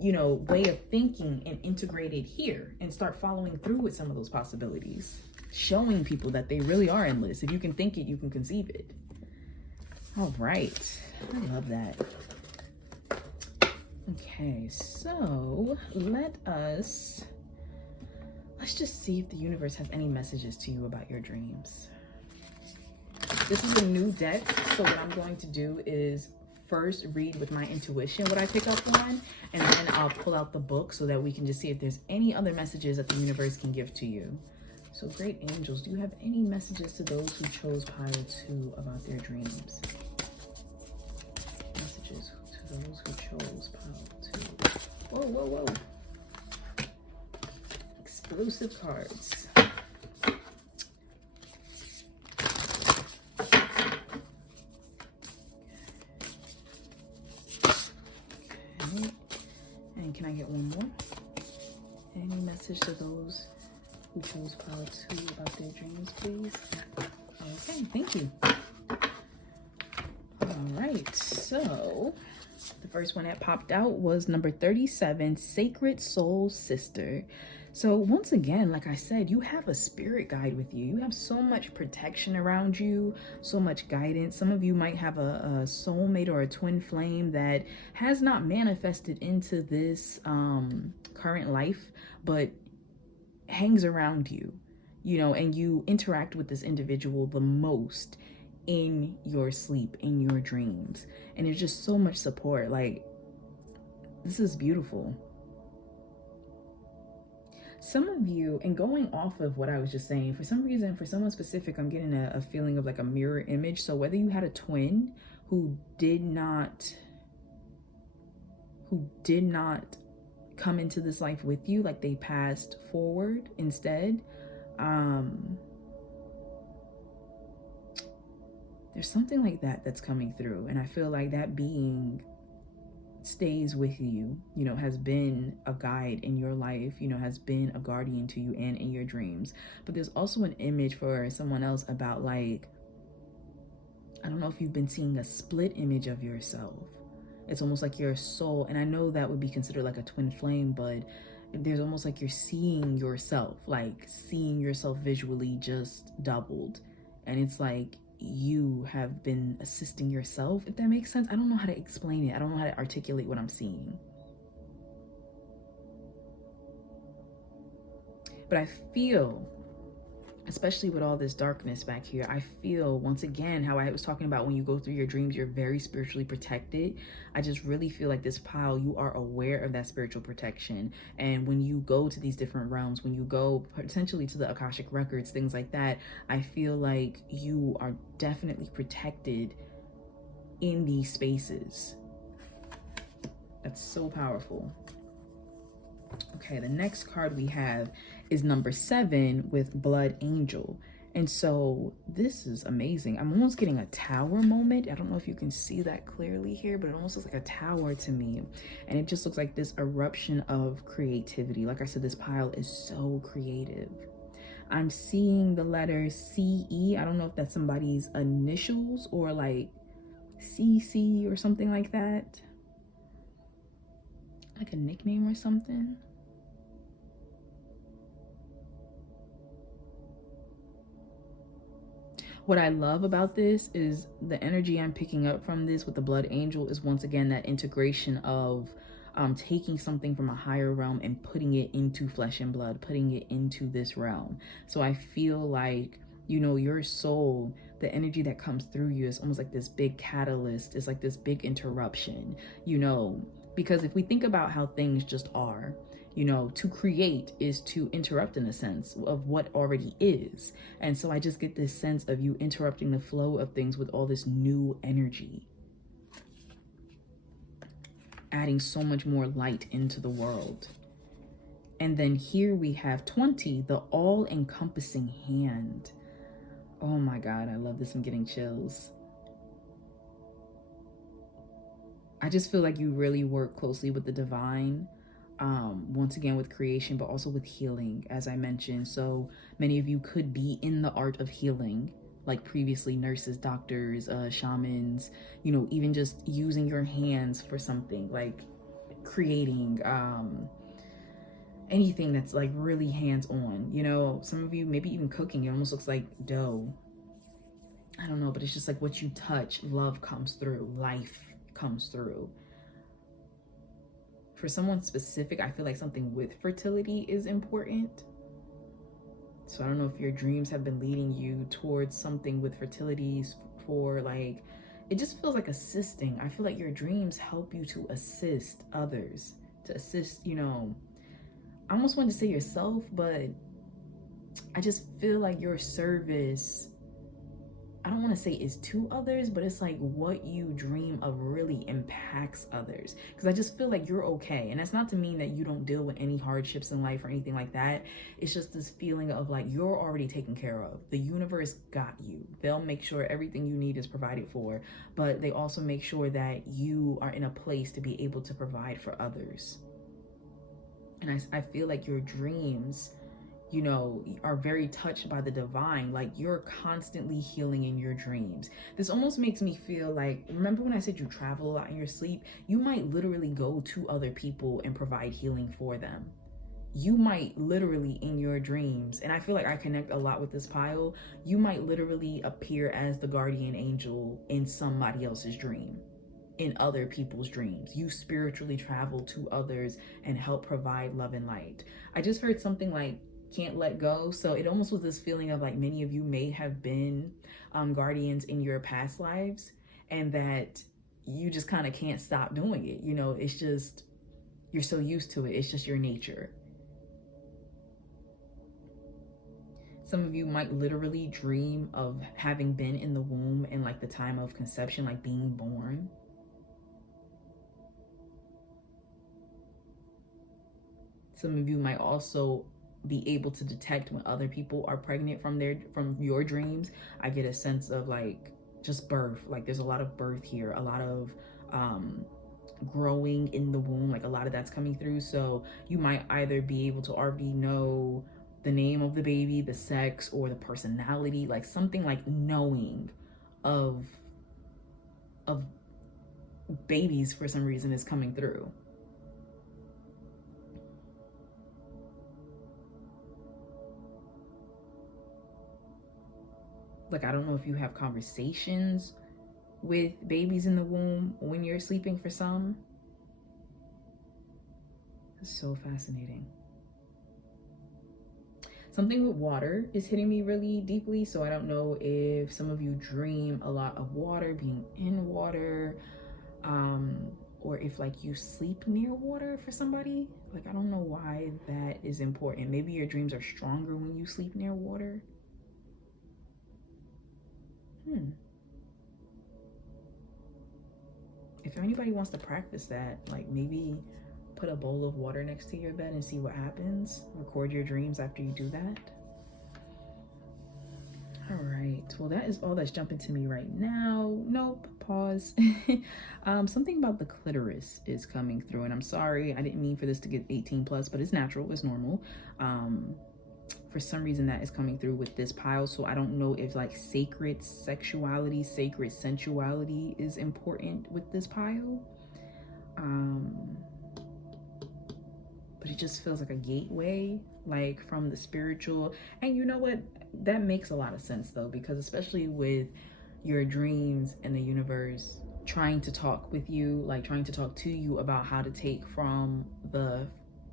way of thinking and integrate it here and start following through with some of those possibilities. Showing people that they really are endless. If you can think it, you can conceive it. All right. I love that. Okay, so let's just see if the universe has any messages to you about your dreams. This is a new deck, so what I'm going to do is first read with my intuition what I pick up on, and then I'll pull out the book so that we can just see if there's any other messages that the universe can give to you. So great angels, do you have any messages to those who chose pile 2 about their dreams? Messages to those who chose pile 2. Whoa, whoa, whoa. Exclusive cards. Okay. And can I get one more? Any message to those who chose pile 2 about their dreams, please? Okay, thank you. All right, so the first one that popped out was number 37, Sacred Soul Sister. So once again, like I said, you have a spirit guide with you. You have so much protection around you, so much guidance. Some of you might have a soulmate or a twin flame that has not manifested into this current life, but hangs around you, and you interact with this individual the most in your sleep, in your dreams. And there's just so much support. Like, this is beautiful. Some of you, and going off of what I was just saying, for some reason, for someone specific, I'm getting a feeling of like a mirror image. So whether you had a twin who did not come into this life with you, like they passed forward instead, there's something like that that's coming through. And I feel like that being stays with you, has been a guide in your life, has been a guardian to you and in your dreams. But there's also an image for someone else about, like, I don't know if you've been seeing a split image of yourself. It's almost like your soul, and I know that would be considered like a twin flame, but there's almost like you're seeing yourself visually just doubled. And it's like you have been assisting yourself, if that makes sense. I don't know how to explain it. I don't know how to articulate what I'm seeing. But I feel, especially with all this darkness back here, I feel once again how I was talking about when you go through your dreams, you're very spiritually protected. I just really feel like this pile, you are aware of that spiritual protection. And when you go to these different realms, when you go potentially to the Akashic records, things like that, I feel like you are definitely protected in these spaces. That's so powerful. Okay, the next card we have is number 7 with Blood Angel. And so this is amazing. I'm almost getting a tower moment. I don't know if you can see that clearly here, but it almost looks like a tower to me. And it just looks like this eruption of creativity. Like I said, this pile is so creative. I'm seeing the letter CE. I don't know if that's somebody's initials or like CC or something like that. Like a nickname or something. What I love about this is the energy I'm picking up from this with the Blood Angel is once again that integration of taking something from a higher realm and putting it into flesh and blood, putting it into this realm. So I feel like, your soul, the energy that comes through you is almost like this big catalyst. It's like this big interruption, Because if we think about how things just are, you know, to create is to interrupt in a sense of what already is. And so I just get this sense of you interrupting the flow of things with all this new energy, adding so much more light into the world. And then here we have 20, the all-encompassing hand. Oh my God, I love this. I'm getting chills. I just feel like you really work closely with the divine, once again with creation, but also with healing, as I mentioned. So many of you could be in the art of healing, like previously nurses, doctors, shamans, you know, even just using your hands for something like creating, anything that's like really hands-on, you know. Some of you maybe even cooking. It almost looks like dough. I don't know, but it's just like what you touch, love comes through, life comes through. For someone specific, I feel like something with fertility is important. So I don't know if your dreams have been leading you towards something with fertility for like, it just feels like assisting. I feel like your dreams help you to assist others, to assist, you know, I almost wanted to say yourself, but I just feel like your service, I don't want to say is to others, but it's like what you dream of really impacts others. Because I just feel like you're okay. And that's not to mean that you don't deal with any hardships in life or anything like that. It's just this feeling of like you're already taken care of. The universe got you. They'll make sure everything you need is provided for, but they also make sure that you are in a place to be able to provide for others. And I feel like your dreams, you know, are very touched by the divine. Like you're constantly healing in your dreams. This almost makes me feel like, remember when I said you travel a lot in your sleep? You might literally go to other people and provide healing for them. You might literally in your dreams, and I feel like I connect a lot with this pile, you might literally appear as the guardian angel in somebody else's dream. In other people's dreams, you spiritually travel to others and help provide love and light. I just heard something like can't let go, so it almost was this feeling of like many of you may have been guardians in your past lives, and that you just kind of can't stop doing it. You know, it's just you're so used to it, it's just your nature. Some of you might literally dream of having been in the womb in like the time of conception, like being born. Some of you might also be able to detect when other people are pregnant from your dreams. I get a sense of like just birth. Like there's a lot of birth here, a lot of growing in the womb, like a lot of that's coming through. So you might either be able to already know the name of the baby, the sex, or the personality, like something like knowing of babies for some reason is coming through. Like, I don't know if you have conversations with babies in the womb when you're sleeping for some. It's so fascinating. Something with water is hitting me really deeply. So I don't know if some of you dream a lot of water, being in water, or if like you sleep near water for somebody. Like, I don't know why that is important. Maybe your dreams are stronger when you sleep near water. If anybody wants to practice that, like maybe put a bowl of water next to your bed and see what happens. Record your dreams after you do that. All right, well, that is all that's jumping to me right now. Nope, pause. Something about the clitoris is coming through, and I'm sorry, I didn't mean for this to get 18 plus, but it's natural, it's normal. For some reason that is coming through with this pile. So I don't know if like sacred sexuality, sacred sensuality is important with this pile. But it just feels like a gateway, like from the spiritual. And you know what? That makes a lot of sense though, because especially with your dreams and the universe trying to talk with you, like trying to talk to you about how to take from the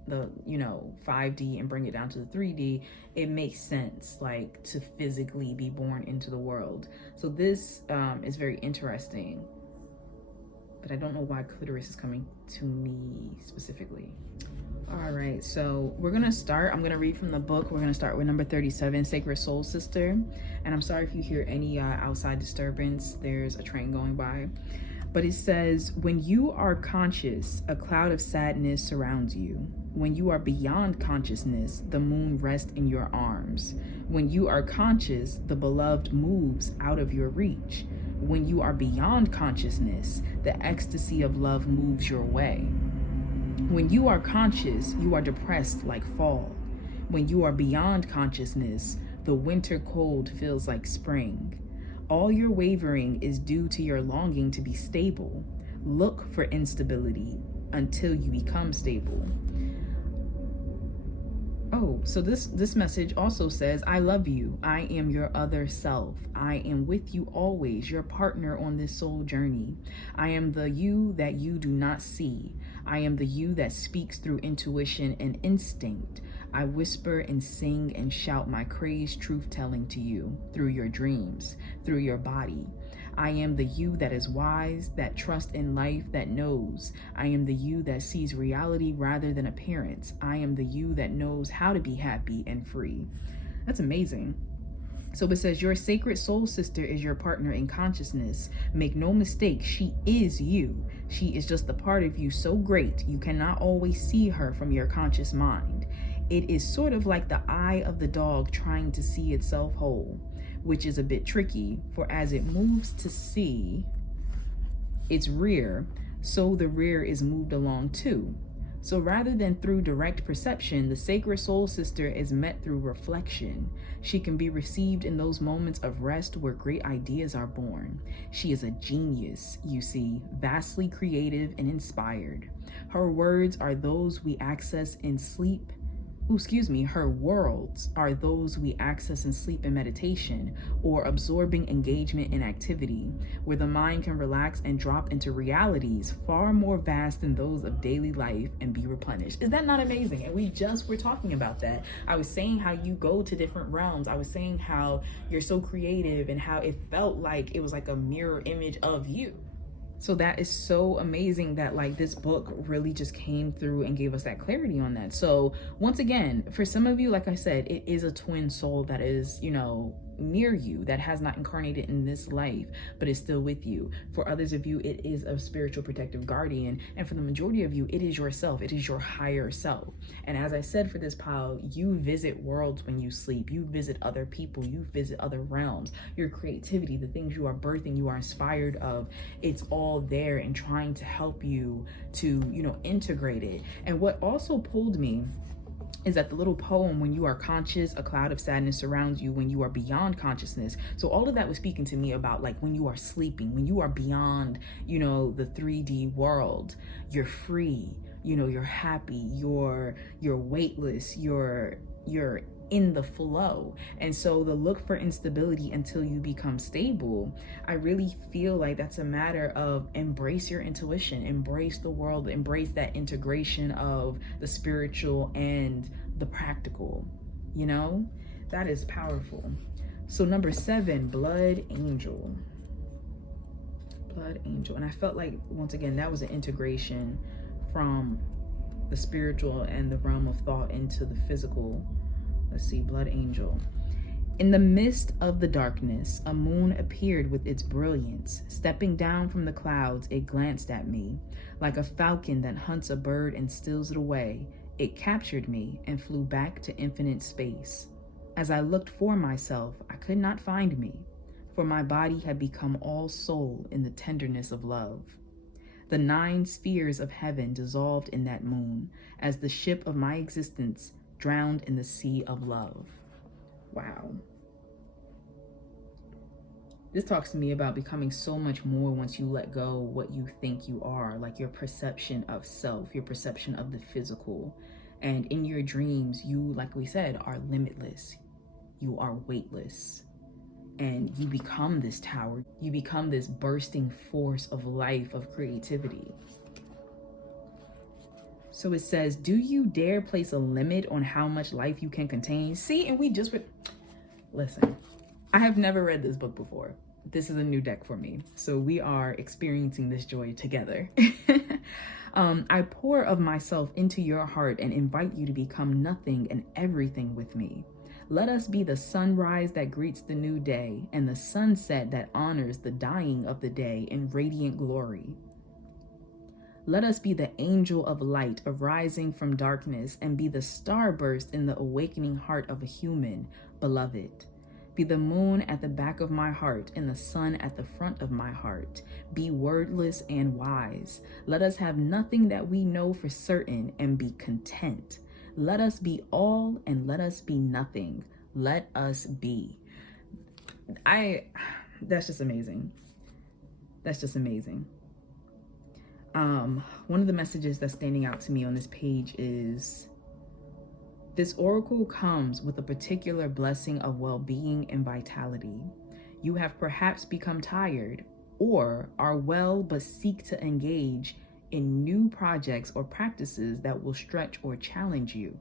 5D and bring it down to the 3D, it makes sense, like to physically be born into the world. So this is very interesting. but I don't know why clitoris is coming to me specifically. All right, so we're gonna start. I'm gonna read from the book. We're gonna start with number 37, Sacred Soul Sister. And I'm sorry if you hear any outside disturbance. There's a train going by. But it says, when you are conscious, a cloud of sadness surrounds you. When you are beyond consciousness, the moon rests in your arms. When you are conscious, the beloved moves out of your reach. When you are beyond consciousness, the ecstasy of love moves your way. When you are conscious, you are depressed like fall. When you are beyond consciousness, the winter cold feels like spring. All your wavering is due to your longing to be stable. Look for instability until you become stable. Oh, so this message also says, I love you. I am your other self. I am with you always, your partner on this soul journey. I am the you that you do not see. I am the you that speaks through intuition and instinct. I whisper and sing and shout my crazed truth-telling to you through your dreams, through your body. I am the you that is wise, that trusts in life, that knows. I am the you that sees reality rather than appearance. I am the you that knows how to be happy and free. That's amazing. So it says, your sacred soul sister is your partner in consciousness. Make no mistake, she is you. She is just the part of you so great you cannot always see her from your conscious mind. It is sort of like the eye of the dog trying to see itself whole, which is a bit tricky, for as it moves to see its rear, so the rear is moved along too. So rather than through direct perception, the sacred soul sister is met through reflection. She can be received in those moments of rest where great ideas are born. She is a genius, you see, vastly creative and inspired. Her words are those we access in sleep. Her worlds are those we access in sleep and meditation, or absorbing engagement in activity, where the mind can relax and drop into realities far more vast than those of daily life and be replenished. Is that not amazing? And we just were talking about that. I was saying how you go to different realms. I was saying how you're so creative and how it felt like it was like a mirror image of you. So that is so amazing that like this book really just came through and gave us that clarity on that. So once again, for some of you, like I said, it is a twin soul that is, you know, near you, that has not incarnated in this life but is still with you. For others of you, it is a spiritual protective guardian, and for the majority of you, it is yourself. It is your higher self. And as I said, for this pile, you visit worlds when you sleep. You visit other people. You visit other realms. Your creativity, the things you are birthing, you are inspired of, it's all there and trying to help you to, you know, integrate it. And what also pulled me is that the little poem, when you are conscious, a cloud of sadness surrounds you. When you are beyond consciousness. So all of that was speaking to me about like when you are sleeping, when you are beyond, you know, the 3D world, you're free, you know, you're happy, you're weightless, you're in the flow. And so the look for instability until you become stable, I really feel like that's a matter of embrace your intuition, embrace the world, embrace that integration of the spiritual and the practical, you know, that is powerful. So number 7, Blood Angel. Blood Angel. And I felt like, once again, that was an integration from the spiritual and the realm of thought into the physical. Let's see, Blood Angel. In the midst of the darkness, a moon appeared with its brilliance. Stepping down from the clouds, it glanced at me. Like a falcon that hunts a bird and steals it away, it captured me and flew back to infinite space. As I looked for myself, I could not find me, for my body had become all soul in the tenderness of love. The 9 spheres of heaven dissolved in that moon, as the ship of my existence drowned in the sea of love. Wow. This talks to me about becoming so much more once you let go what you think you are, like your perception of self, your perception of the physical. And in your dreams, you, like we said, are limitless. You are weightless. And you become this tower. You become this bursting force of life, of creativity. So it says, do you dare place a limit on how much life you can contain? See, and we just listen, I have never read this book before. this is a new deck for me. So we are experiencing this joy together. I pour of myself into your heart and invite you to become nothing and everything with me. Let us be the sunrise that greets the new day and the sunset that honors the dying of the day in radiant glory. Let us be the angel of light arising from darkness and be the starburst in the awakening heart of a human, beloved. Be the moon at the back of my heart and the sun at the front of my heart. Be wordless and wise. Let us have nothing that we know for certain and be content. Let us be all and let us be nothing. Let us be. That's just amazing. That's just amazing. One of the messages that's standing out to me on this page is, this oracle comes with a particular blessing of well-being and vitality. You have perhaps become tired or are well but seek to engage in new projects or practices that will stretch or challenge you.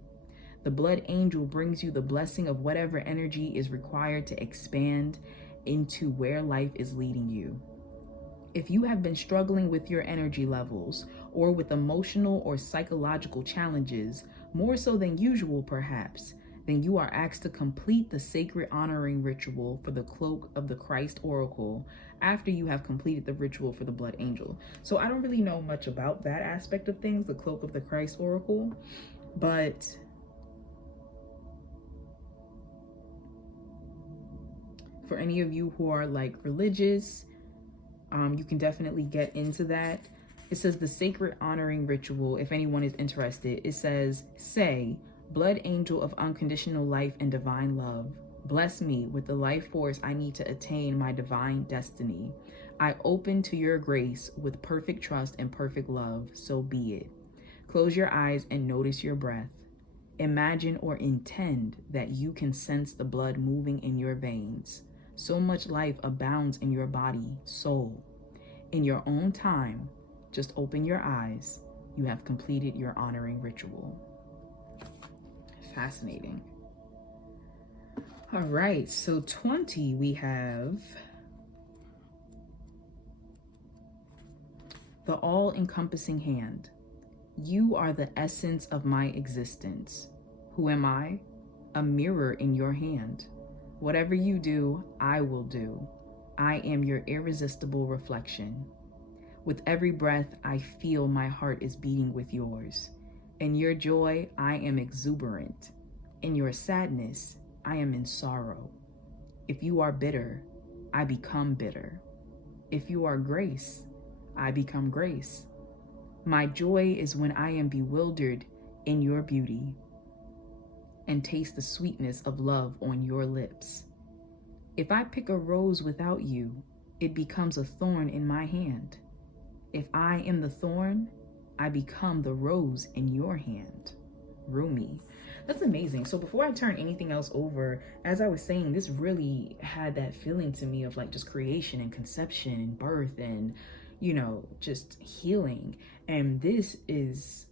The blood angel brings you the blessing of whatever energy is required to expand into where life is leading you. If you have been struggling with your energy levels or with emotional or psychological challenges, more so than usual perhaps, then you are asked to complete the sacred honoring ritual for the cloak of the Christ oracle after you have completed the ritual for the blood angel. So I don't really know much about that aspect of things, the cloak of the Christ oracle, but for any of you who are like religious, you can definitely get into that. It says the sacred honoring ritual, if anyone is interested, it says, say, blood angel of unconditional life and divine love, bless me with the life force I need to attain my divine destiny. I open to your grace with perfect trust and perfect love, so be it. Close your eyes and notice your breath. Imagine or intend that you can sense the blood moving in your veins. So much life abounds in your body, soul. In your own time, just open your eyes. You have completed your honoring ritual. Fascinating. All right, so 20, we have the all-encompassing hand. You are the essence of my existence. Who am I? A mirror in your hand. Whatever you do, I will do. I am your irresistible reflection. With every breath, I feel my heart is beating with yours. In your joy, I am exuberant. In your sadness, I am in sorrow. If you are bitter, I become bitter. If you are grace, I become grace. My joy is when I am bewildered in your beauty and taste the sweetness of love on your lips. If I pick a rose without you, it becomes a thorn in my hand. If I am the thorn, I become the rose in your hand. Rumi. That's amazing. So before I turn anything else over, as I was saying, this really had that feeling to me of like just creation and conception and birth and, you know, just healing. And this is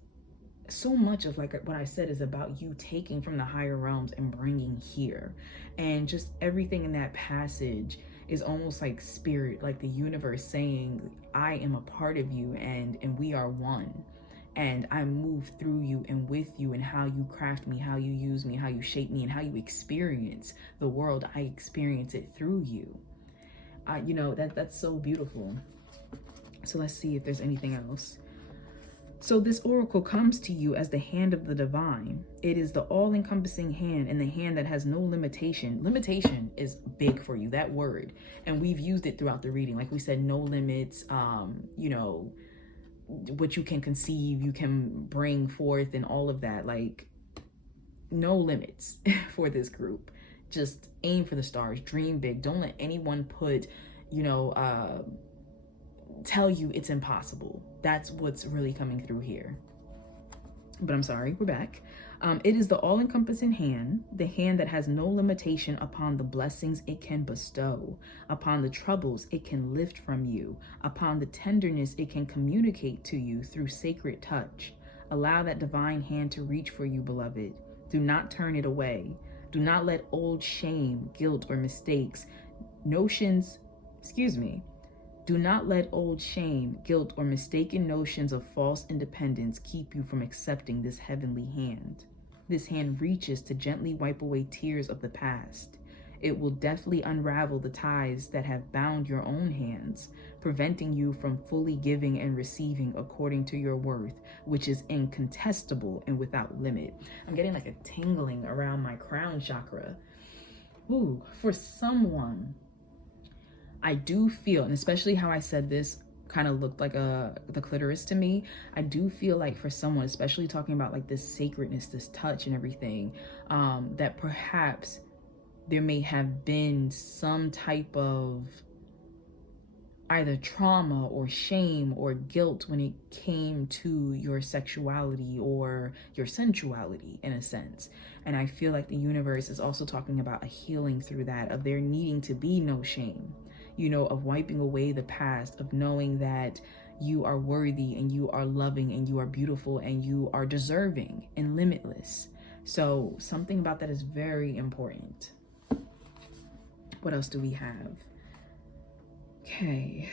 so much of like what I said is about you taking from the higher realms and bringing here. And just everything in that passage is almost like spirit, like the universe saying, I am a part of you and we are one. And I move through you and with you and how you craft me, how you use me, how you shape me, and how you experience the world. I experience it through you. You know, that's so beautiful. So let's see if there's anything else. So this oracle comes to you as the hand of the divine. It is the all-encompassing hand and the hand that has no limitation. Limitation is big for you, that word. And we've used it throughout the reading. Like we said, no limits, you know, what you can conceive, you can bring forth and all of that. Like, no limits for this group. Just aim for the stars, dream big. Don't let anyone put, you know, tell you it's impossible. That's what's really coming through here. But I'm sorry, we're back. It is the all-encompassing hand, the hand that has no limitation upon the blessings it can bestow, upon the troubles it can lift from you, upon the tenderness it can communicate to you through sacred touch. Allow that divine hand to reach for you, beloved. Do not turn it away. Do not let old shame, guilt, or mistakes, notions, Excuse me. Do not let old shame, guilt, or mistaken notions of false independence keep you from accepting this heavenly hand. This hand reaches to gently wipe away tears of the past. It will deftly unravel the ties that have bound your own hands, preventing you from fully giving and receiving according to your worth, which is incontestable and without limit. I'm getting like a tingling around my crown chakra. Ooh, for someone, I do feel, and especially how I said this kind of looked like the clitoris to me, I do feel like for someone, especially talking about like this sacredness, this touch and everything, that perhaps there may have been some type of either trauma or shame or guilt when it came to your sexuality or your sensuality in a sense. And I feel like the universe is also talking about a healing through that, of there needing to be no shame, you know, of wiping away the past, of knowing that you are worthy and you are loving and you are beautiful and you are deserving and limitless. So something about that is very important. What else do we have? Okay.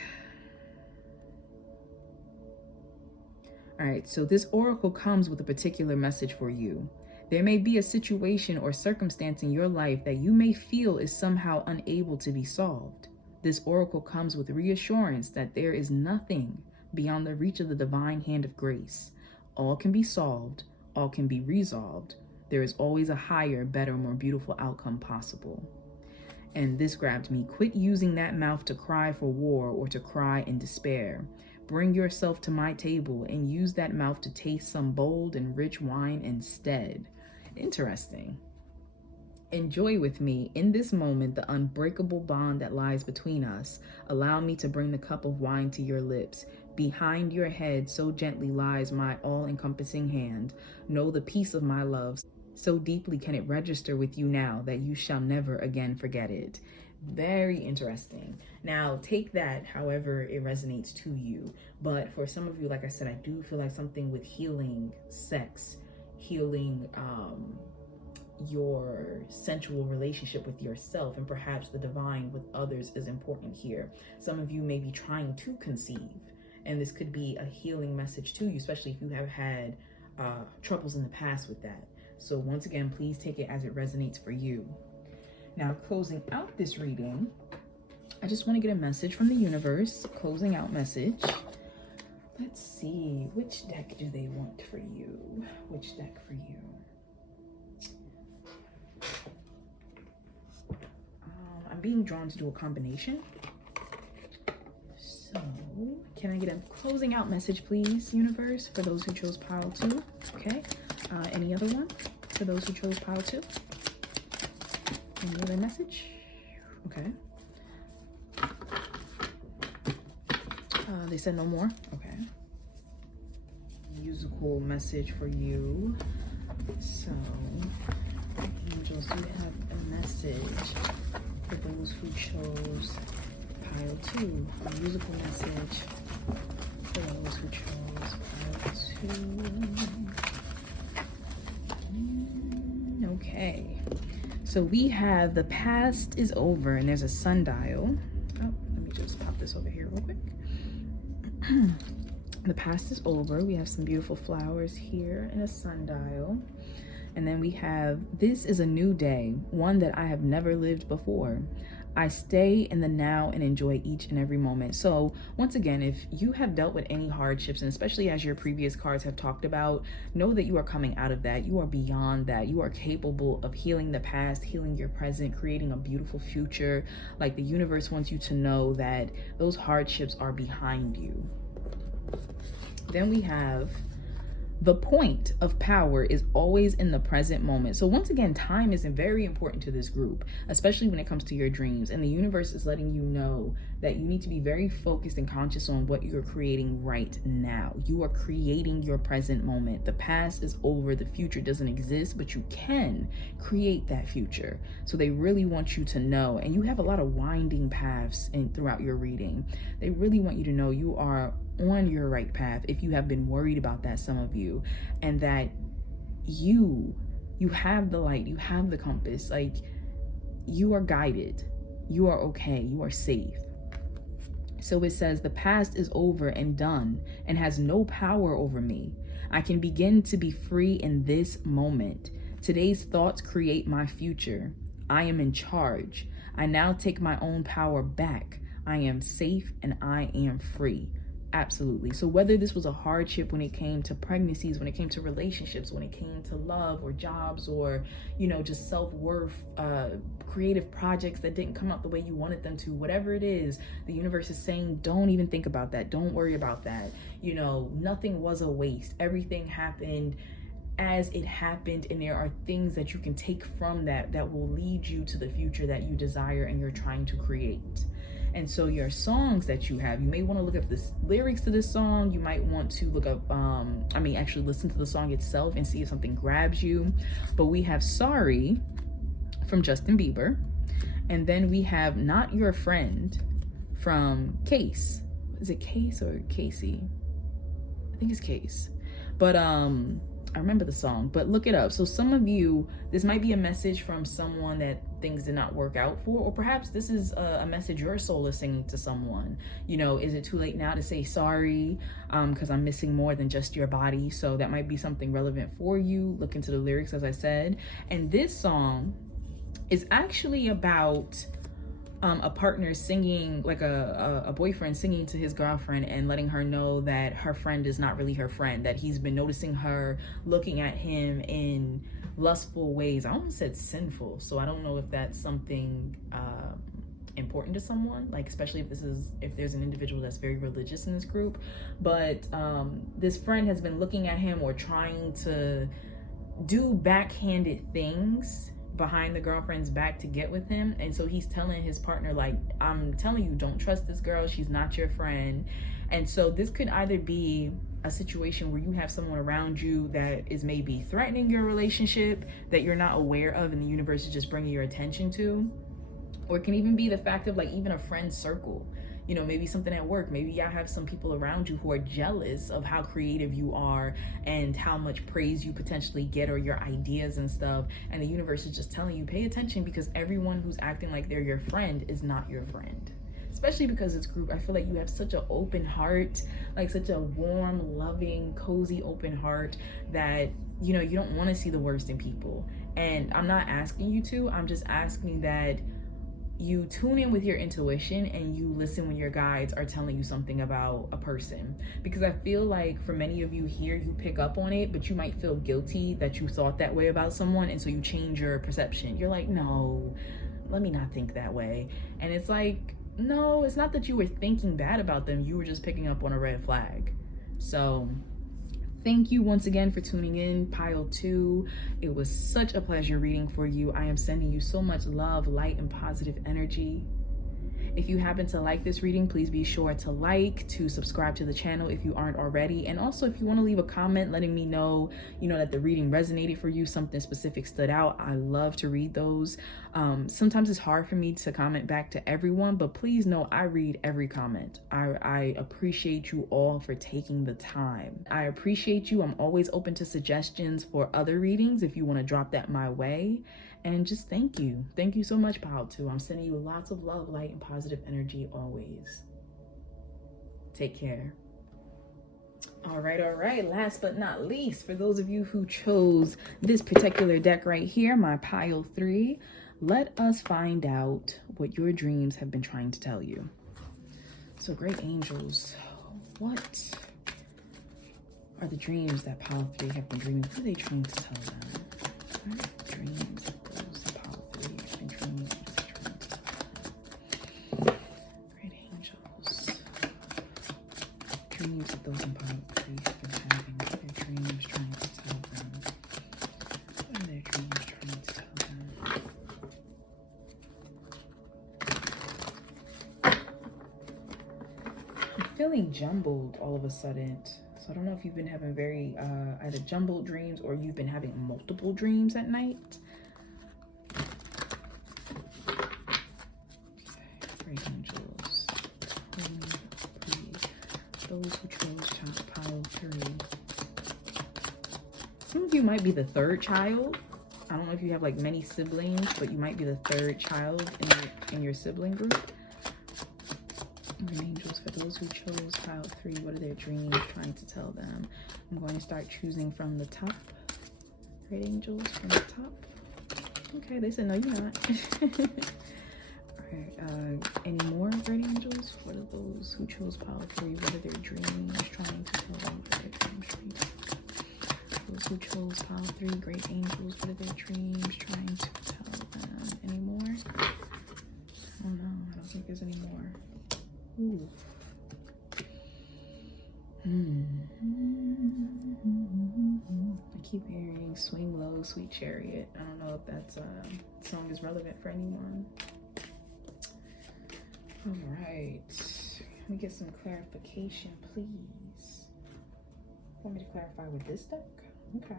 All right, so this oracle comes with a particular message for you. There may be a situation or circumstance in your life that you may feel is somehow unable to be solved. This oracle comes with reassurance that there is nothing beyond the reach of the divine hand of grace. All can be solved, all can be resolved. There is always a higher, better, more beautiful outcome possible. And this grabbed me. Quit using that mouth to cry for war or to cry in despair. Bring yourself to my table and use that mouth to taste some bold and rich wine instead. Interesting. Enjoy with me in this moment the unbreakable bond that lies between us. Allow me to bring the cup of wine to your lips. Behind your head so gently lies my all-encompassing hand. Know the peace of my love. So deeply can it register with you now that you shall never again forget it. Very interesting. Now, take that however it resonates to you. But for some of you, like I said, I do feel like something with healing sex, healing your sensual relationship with yourself, and perhaps the divine with others is important here. Some of you may be trying to conceive, and this could be a healing message to you, especially if you have had troubles in the past with that. So once again, please take it as it resonates for you. Now, closing out this reading, I just want to get a message from the universe, closing out message. Let's see, which deck do they want for you? Which deck for you? I'm being drawn to do a combination. So, can I get a closing out message, please, universe, for those who chose pile 2? Okay. Any other one for those who chose pile 2? Any other message? Okay. They said no more. Okay. Musical message for you. So, angels, you have a message for those who chose pile 2. A musical message for those who chose pile 2. Okay. So we have the past is over, and there's a sundial. Oh, let me just pop this over here real quick. The past is over. We have some beautiful flowers here and a sundial. And then we have, this is a new day, one that I have never lived before. I stay in the now and enjoy each and every moment. So once again, if you have dealt with any hardships, and especially as your previous cards have talked about, know that you are coming out of that. You are beyond that. You are capable of healing the past, healing your present, creating a beautiful future. Like, the universe wants you to know that those hardships are behind you. Then we have, the point of power is always in the present moment. So once again, time is very important to this group, especially when it comes to your dreams. And the universe is letting you know that you need to be very focused and conscious on what you're creating right now. You are creating your present moment. The past is over. The future doesn't exist, but you can create that future. So they really want you to know, and you have a lot of winding paths throughout your reading. They really want you to know you are on your right path if you have been worried about that, some of you, and that you have the light, you have the compass, like, you are guided, you are okay, you are safe. So it says, the past is over and done and has no power over me. I can begin to be free in this moment. Today's thoughts create my future. I am in charge. I now take my own power back. I am safe and I am free. Absolutely. So whether this was a hardship when it came to pregnancies, when it came to relationships, when it came to love or jobs, or, you know, just self-worth, creative projects that didn't come out the way you wanted them to, whatever it is, the universe is saying, don't even think about that. Don't worry about that. You know, nothing was a waste. Everything happened as it happened, and there are things that you can take from that that will lead you to the future that you desire and you're trying to create. And so your songs that you have, you may want to look up the lyrics to this song. You might want to look up, actually listen to the song itself and see if something grabs you. But we have Sorry from Justin Bieber. And then we have Not Your Friend from Case. Is it Case or Casey? I think it's Case. But I remember the song, but look it up. So some of you, this might be a message from someone that things did not work out for, or perhaps this is a message your soul is singing to someone. You know, is it too late now to say sorry? Because I'm missing more than just your body. So that might be something relevant for you. Look into the lyrics, as I said. And this song is actually about a partner singing, like a boyfriend singing to his girlfriend and letting her know that her friend is not really her friend, that he's been noticing her looking at him in lustful ways. I almost said sinful, so I don't know if that's something important to someone, like especially if there's an individual that's very religious in this group. But this friend has been looking at him or trying to do backhanded things behind the girlfriend's back to get with him. And so he's telling his partner, like, I'm telling you, don't trust this girl, she's not your friend. And so this could either be a situation where you have someone around you that is maybe threatening your relationship that you're not aware of and the universe is just bringing your attention to, or it can even be the fact of like even a friend circle. You know, maybe something at work. Maybe y'all have some people around you who are jealous of how creative you are and how much praise you potentially get, or your ideas and stuff. And the universe is just telling you, pay attention, because everyone who's acting like they're your friend is not your friend. Especially because this group, I feel like you have such an open heart, like such a warm, loving, cozy, open heart that, you know, you don't want to see the worst in people. And I'm not asking you to, I'm just asking that you tune in with your intuition and you listen when your guides are telling you something about a person. Because I feel like for many of you here, you pick up on it, but you might feel guilty that you thought that way about someone, and so you change your perception. You're like, no, let me not think that way. And it's like, no, it's not that you were thinking bad about them, you were just picking up on a red flag. So thank you once again for tuning in, Pile 2. It was such a pleasure reading for you. I am sending you so much love, light, and positive energy. If you happen to like this reading, please be sure to subscribe to the channel if you aren't already. And also, if you want to leave a comment letting me know, that the reading resonated for you, something specific stood out, I love to read those. Sometimes it's hard for me to comment back to everyone, but please know I read every comment. I appreciate you all for taking the time. I appreciate you. I'm always open to suggestions for other readings if you want to drop that my way. And just thank you. Thank you so much, Pile 2. I'm sending you lots of love, light, and positive energy always. Take care. All right. Last but not least, for those of you who chose this particular deck right here, my Pile 3, let us find out what your dreams have been trying to tell you. So, great angels, what are the dreams that Pile 3 have been dreaming? What are they trying to tell them? What are the dreams that those Pile 3 have been dreaming? Great angels. Dreams that those in Pile 3 have been having. What are their dreams trying to tell them? What are their dreams trying to tell them? I'm feeling jumbled all of a sudden. So I don't know if you've been having very either jumbled dreams or you've been having multiple dreams at night. Great angels. Those who chose Pile 3. Some of you might be the third child. I don't know if you have like many siblings, but you might be the third child in your sibling group. Good angels, for those who chose pile 3, what are their dreams trying to tell them? I'm going to start choosing from the top. Great angels from the top. Okay, they said no, you're not. Alright, any more great angels? What are those who chose pile 3? What are their dreams trying to tell them? Those who chose pile 3, great angels, what are their dreams trying to tell them? Any more? Oh no, I don't think there's any more. Ooh. I keep hearing Swing Low, Sweet Chariot. I don't know if that song is relevant for anyone. All right, let me get some clarification, please. Want me to clarify with this deck? Okay.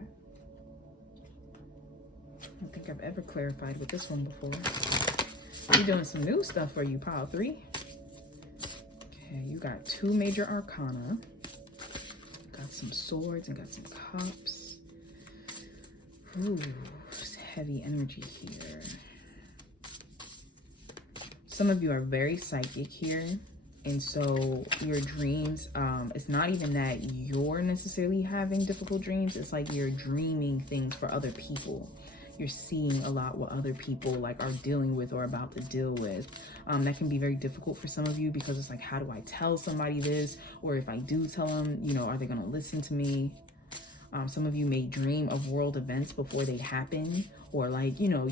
I don't think I've ever clarified with this one before. We're doing some new stuff for you, pile 3. Okay, you got 2 major arcana. Got some swords and got some cups. Ooh, there's heavy energy here. Some of you are very psychic here. And so your dreams, it's not even that you're necessarily having difficult dreams. It's like you're dreaming things for other people. You're seeing a lot what other people like are dealing with or about to deal with. That can be very difficult for some of you because it's like, how do I tell somebody this? Or if I do tell them, you know, are they going to listen to me? Some of you may dream of world events before they happen, or like, you know,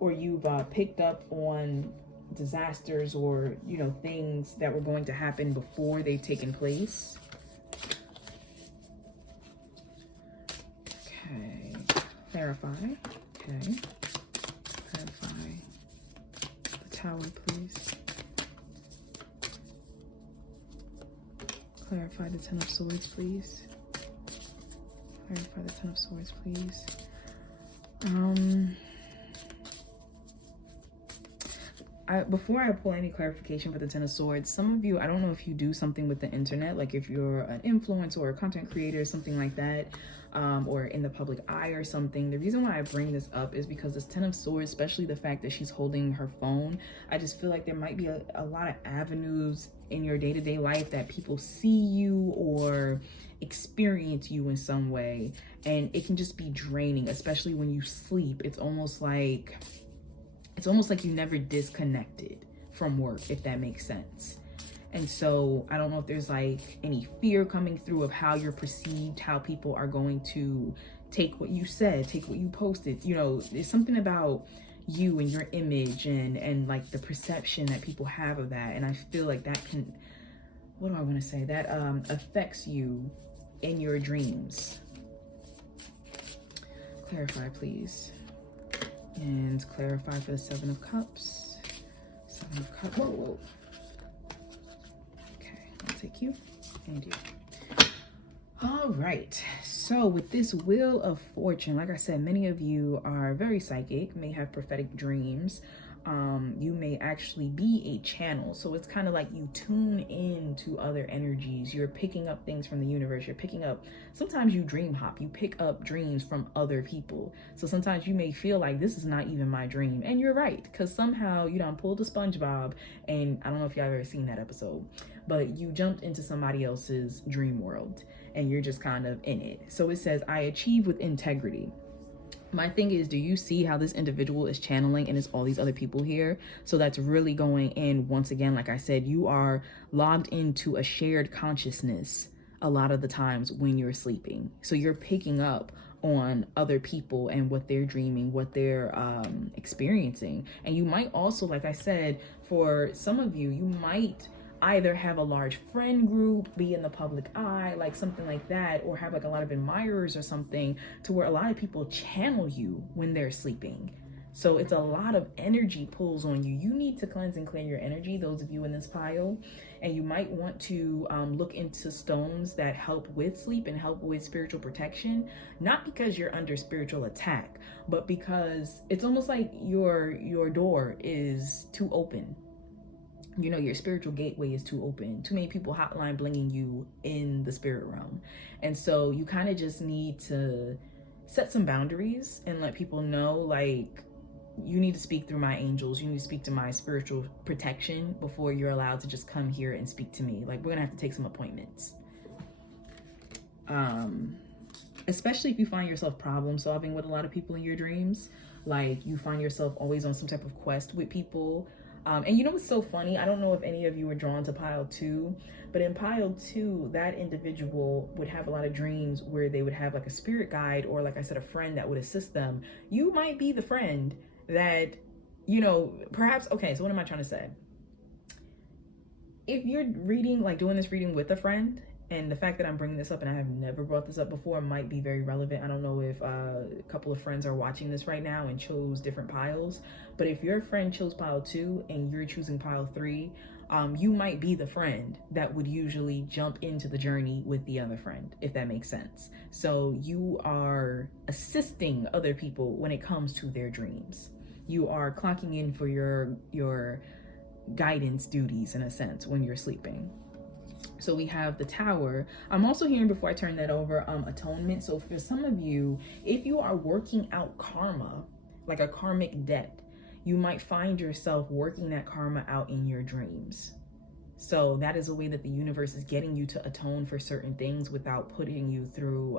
or you've picked up on disasters or, you know, things that were going to happen before they've taken place. Okay, clarify. Okay, clarify the Tower, please. Clarify the Ten of Swords, please. Clarify the Ten of Swords, please. Before I pull any clarification for the Ten of Swords, some of you, I don't know if you do something with the internet, like if you're an influencer or a content creator, something like that, or in the public eye or something. The reason why I bring this up is because this Ten of Swords, especially the fact that she's holding her phone, I just feel like there might be a lot of avenues in your day-to-day life that people see you or experience you in some way, and it can just be draining, especially when you sleep. It's almost like you never disconnected from work, if that makes sense. And so I don't know if there's like any fear coming through of how you're perceived, how people are going to take what you said, take what you posted. You know, there's something about you and your image and like the perception that people have of that. And I feel like that can, what do I want to say? That affects you in your dreams. Clarify, please. And clarify for the Seven of Cups. Seven of Cups. Whoa. Okay, I'll take you and you. All right. So with this Wheel of Fortune, like I said, many of you are very psychic, may have prophetic dreams. You may actually be a channel. So it's kind of like you tune in to other energies. You're picking up things from the universe. You're picking up, sometimes you dream hop. You pick up dreams from other people. So sometimes you may feel like this is not even my dream. And you're right, because somehow you done pulled a SpongeBob, and I don't know if y'all ever seen that episode, but you jumped into somebody else's dream world and you're just kind of in it. So it says, I achieve with integrity. My thing is, do you see how this individual is channeling and it's all these other people here? So that's really going in, once again, like I said, you are logged into a shared consciousness a lot of the times when you're sleeping. So you're picking up on other people and what they're dreaming, what they're experiencing. And you might also, like I said, for some of you, you might either have a large friend group, be in the public eye, like something like that, or have like a lot of admirers or something, to where a lot of people channel you when they're sleeping. So it's a lot of energy pulls on you. You need to cleanse and clear your energy, those of you in this pile. And you might want to look into stones that help with sleep and help with spiritual protection, not because you're under spiritual attack, but because it's almost like your door is too open. You know, your spiritual gateway is too open. Too many people hotline blinging you in the spirit realm. And so you kind of just need to set some boundaries and let people know, like, you need to speak through my angels. You need to speak to my spiritual protection before you're allowed to just come here and speak to me. Like, we're gonna have to take some appointments. Especially if you find yourself problem solving with a lot of people in your dreams. Like, you find yourself always on some type of quest with people. And you know what's so funny? I don't know if any of you were drawn to pile 2, but in pile 2, that individual would have a lot of dreams where they would have like a spirit guide, or like I said, a friend that would assist them. You might be the friend that, you know, perhaps, okay, so what am I trying to say? If you're reading, like doing this reading with a friend, and the fact that I'm bringing this up and I have never brought this up before might be very relevant. I don't know if a couple of friends are watching this right now and chose different piles, but if your friend chose pile 2 and you're choosing pile 3, you might be the friend that would usually jump into the journey with the other friend, if that makes sense. So you are assisting other people when it comes to their dreams. You are clocking in for your guidance duties, in a sense, when you're sleeping. So we have the Tower. I'm also hearing, before I turn that over, atonement. So for some of you, if you are working out karma, like a karmic debt, you might find yourself working that karma out in your dreams. So that is a way that the universe is getting you to atone for certain things without putting you through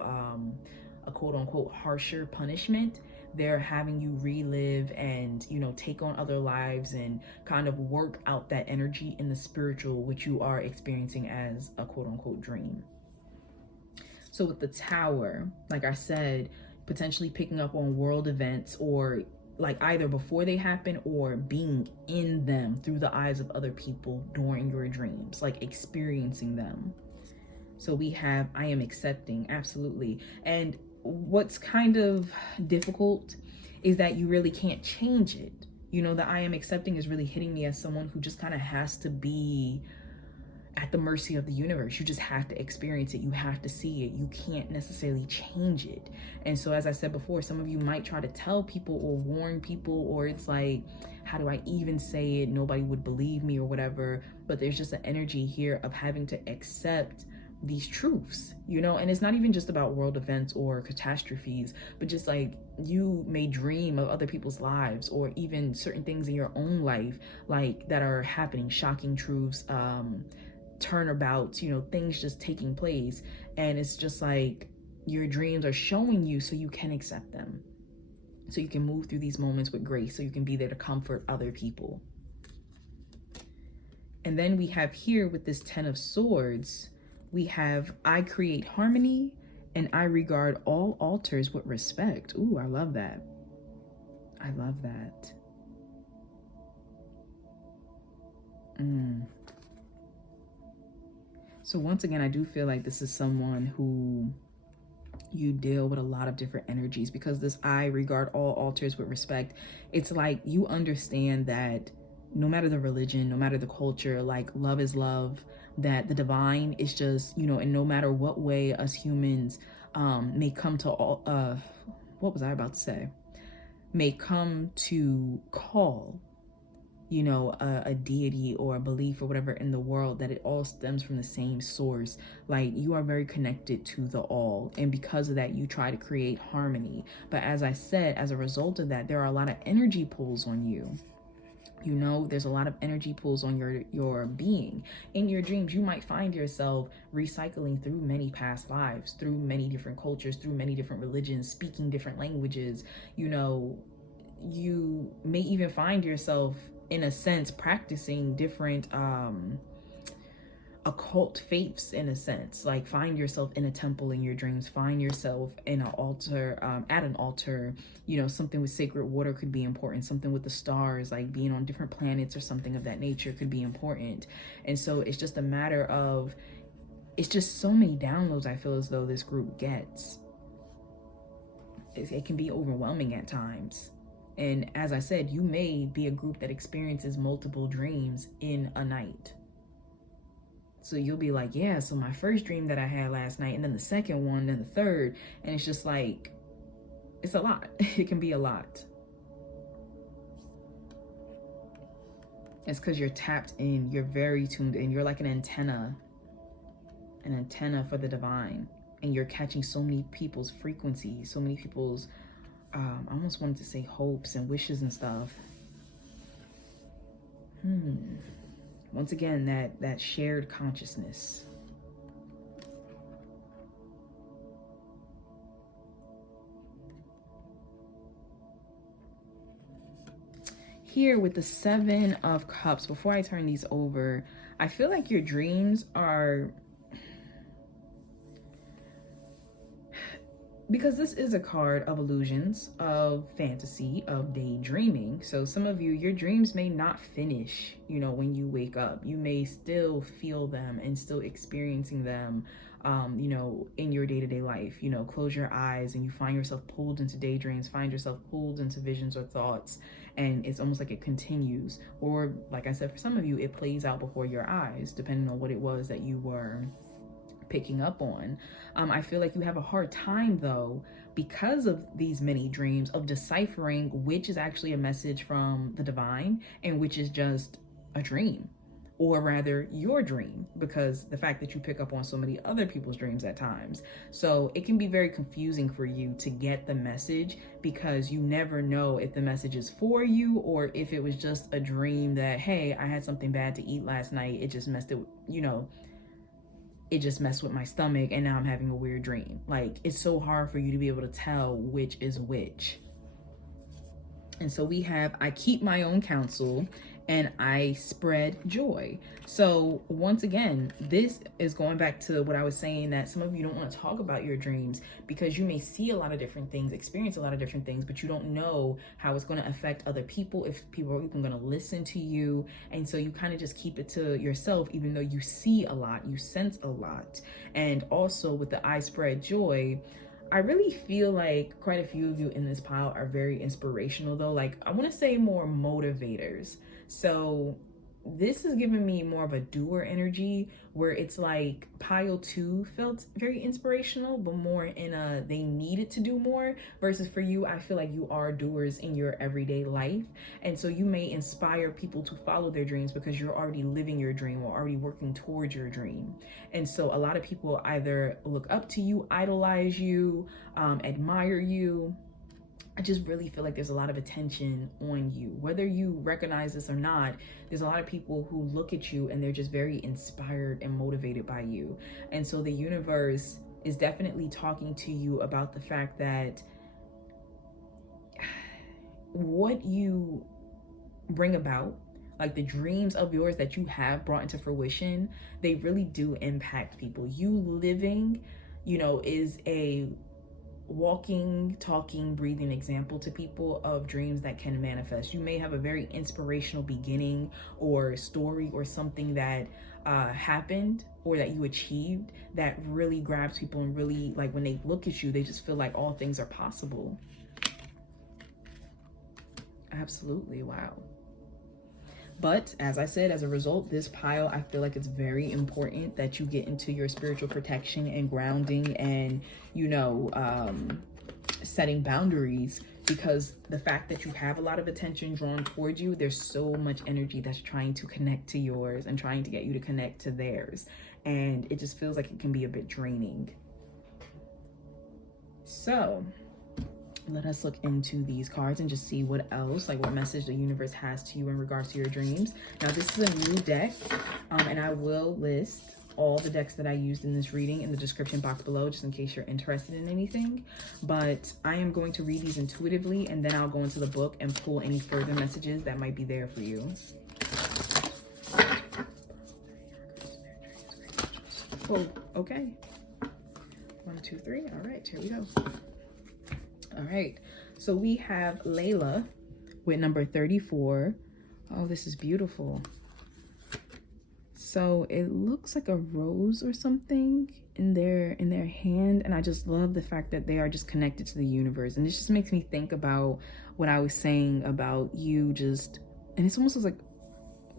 a quote unquote harsher punishment. They're having you relive and, you know, take on other lives and kind of work out that energy in the spiritual, which you are experiencing as a quote unquote dream. So with the Tower, like I said, potentially picking up on world events, or like either before they happen or being in them through the eyes of other people during your dreams, like experiencing them. So we have I am accepting, absolutely. And what's kind of difficult is that you really can't change it. You know, the I am accepting is really hitting me as someone who just kind of has to be at the mercy of the universe. You just have to experience it. You have to see it. You can't necessarily change it. And so, as I said before, some of you might try to tell people or warn people, or it's like, how do I even say it? Nobody would believe me or whatever. But there's just an energy here of having to accept these truths, you know. And it's not even just about world events or catastrophes, but just like, you may dream of other people's lives, or even certain things in your own life, like that are happening, shocking truths, turnabouts, you know, things just taking place. And it's just like, your dreams are showing you so you can accept them, so you can move through these moments with grace, so you can be there to comfort other people. And then we have here with this 10 of Swords, we have I create harmony and I regard all altars with respect. Ooh, I love that. I love that. So once again, I do feel like this is someone who you deal with a lot of different energies, because this I regard all altars with respect. It's like, you understand that no matter the religion, no matter the culture, like, love is love, that the divine is just, you know, and no matter what way us humans may come to all, what was I about to say? May come to call, you know, a deity or a belief or whatever in the world, that it all stems from the same source. Like, you are very connected to the all, and because of that, you try to create harmony. But as I said, as a result of that, there are a lot of energy pulls on you. You know, there's a lot of energy pulls on your being. In your dreams, you might find yourself recycling through many past lives, through many different cultures, through many different religions, speaking different languages. You know, you may even find yourself, in a sense, practicing different occult faiths, in a sense. Like, find yourself in a temple in your dreams, find yourself in an altar, at an altar. You know, something with sacred water could be important, something with the stars, like being on different planets or something of that nature could be important. And so it's just a matter of, it's just so many downloads I feel as though this group gets. It can be overwhelming at times. And as I said, you may be a group that experiences multiple dreams in a night. So you'll be like, yeah, so my first dream that I had last night, and then the second one, then the third. And it's just like, it's a lot. It can be a lot. It's because you're tapped in, you're very tuned in. You're like an antenna for the divine. And you're catching so many people's frequencies, so many people's I almost wanted to say hopes and wishes and stuff. Once again, that shared consciousness. Here with the 7 of Cups, before I turn these over, I feel like your dreams are, because this is a card of illusions, of fantasy, of daydreaming. So some of you, your dreams may not finish, you know, when you wake up. You may still feel them and still experiencing them, you know, in your day-to-day life. You know, close your eyes and you find yourself pulled into daydreams, find yourself pulled into visions or thoughts, and it's almost like it continues. Or like I said, for some of you, it plays out before your eyes, depending on what it was that you were picking up on. I feel like you have a hard time though, because of these many dreams, of deciphering which is actually a message from the divine and which is just a dream, or rather your dream, because the fact that you pick up on so many other people's dreams at times. So it can be very confusing for you to get the message, because you never know if the message is for you or if it was just a dream that, hey, I had something bad to eat last night, it just messed it, you know, it just messed with my stomach and now I'm having a weird dream. Like, it's so hard for you to be able to tell which is which. And so we have, I keep my own counsel and I spread joy. So once again, this is going back to what I was saying, that some of you don't want to talk about your dreams because you may see a lot of different things, experience a lot of different things, but you don't know how it's going to affect other people, if people are even going to listen to you. And so you kind of just keep it to yourself, even though you see a lot, you sense a lot. And also with the I spread joy, I really feel like quite a few of you in this pile are very inspirational though. Like, I want to say more motivators. So this is giving me more of a doer energy, where it's like pile 2 felt very inspirational, but more in a they needed to do more, versus for you, I feel like you are doers in your everyday life. And so you may inspire people to follow their dreams because you're already living your dream or already working towards your dream. And so a lot of people either look up to you, idolize you, admire you. I just really feel like there's a lot of attention on you. Whether you recognize this or not, there's a lot of people who look at you and they're just very inspired and motivated by you. And so the universe is definitely talking to you about the fact that what you bring about, like the dreams of yours that you have brought into fruition, they really do impact people. You living, you know, is a walking, talking, breathing example to people of dreams that can manifest. You may have a very inspirational beginning or story or something that happened or that you achieved that really grabs people, and really, like, when they look at you, they just feel like all things are possible. Absolutely. Wow. But as I said, as a result, this pile, I feel like it's very important that you get into your spiritual protection and grounding and, you know, setting boundaries, because the fact that you have a lot of attention drawn towards you, there's so much energy that's trying to connect to yours and trying to get you to connect to theirs. And it just feels like it can be a bit draining. So let us look into these cards and just see what else, like what message the universe has to you in regards to your dreams. Now, this is a new deck, and I will list all the decks that I used in this reading in the description box below, just in case you're interested in anything. But I am going to read these intuitively, and then I'll go into the book and pull any further messages that might be there for you. Oh, okay. 1, 2, 3. All right, here we go. All right, so we have Layla with number 34. Oh, this is beautiful. So it looks like a rose or something in their hand, and I just love the fact that they are just connected to the universe. And this just makes me think about what I was saying about you just, and it's almost like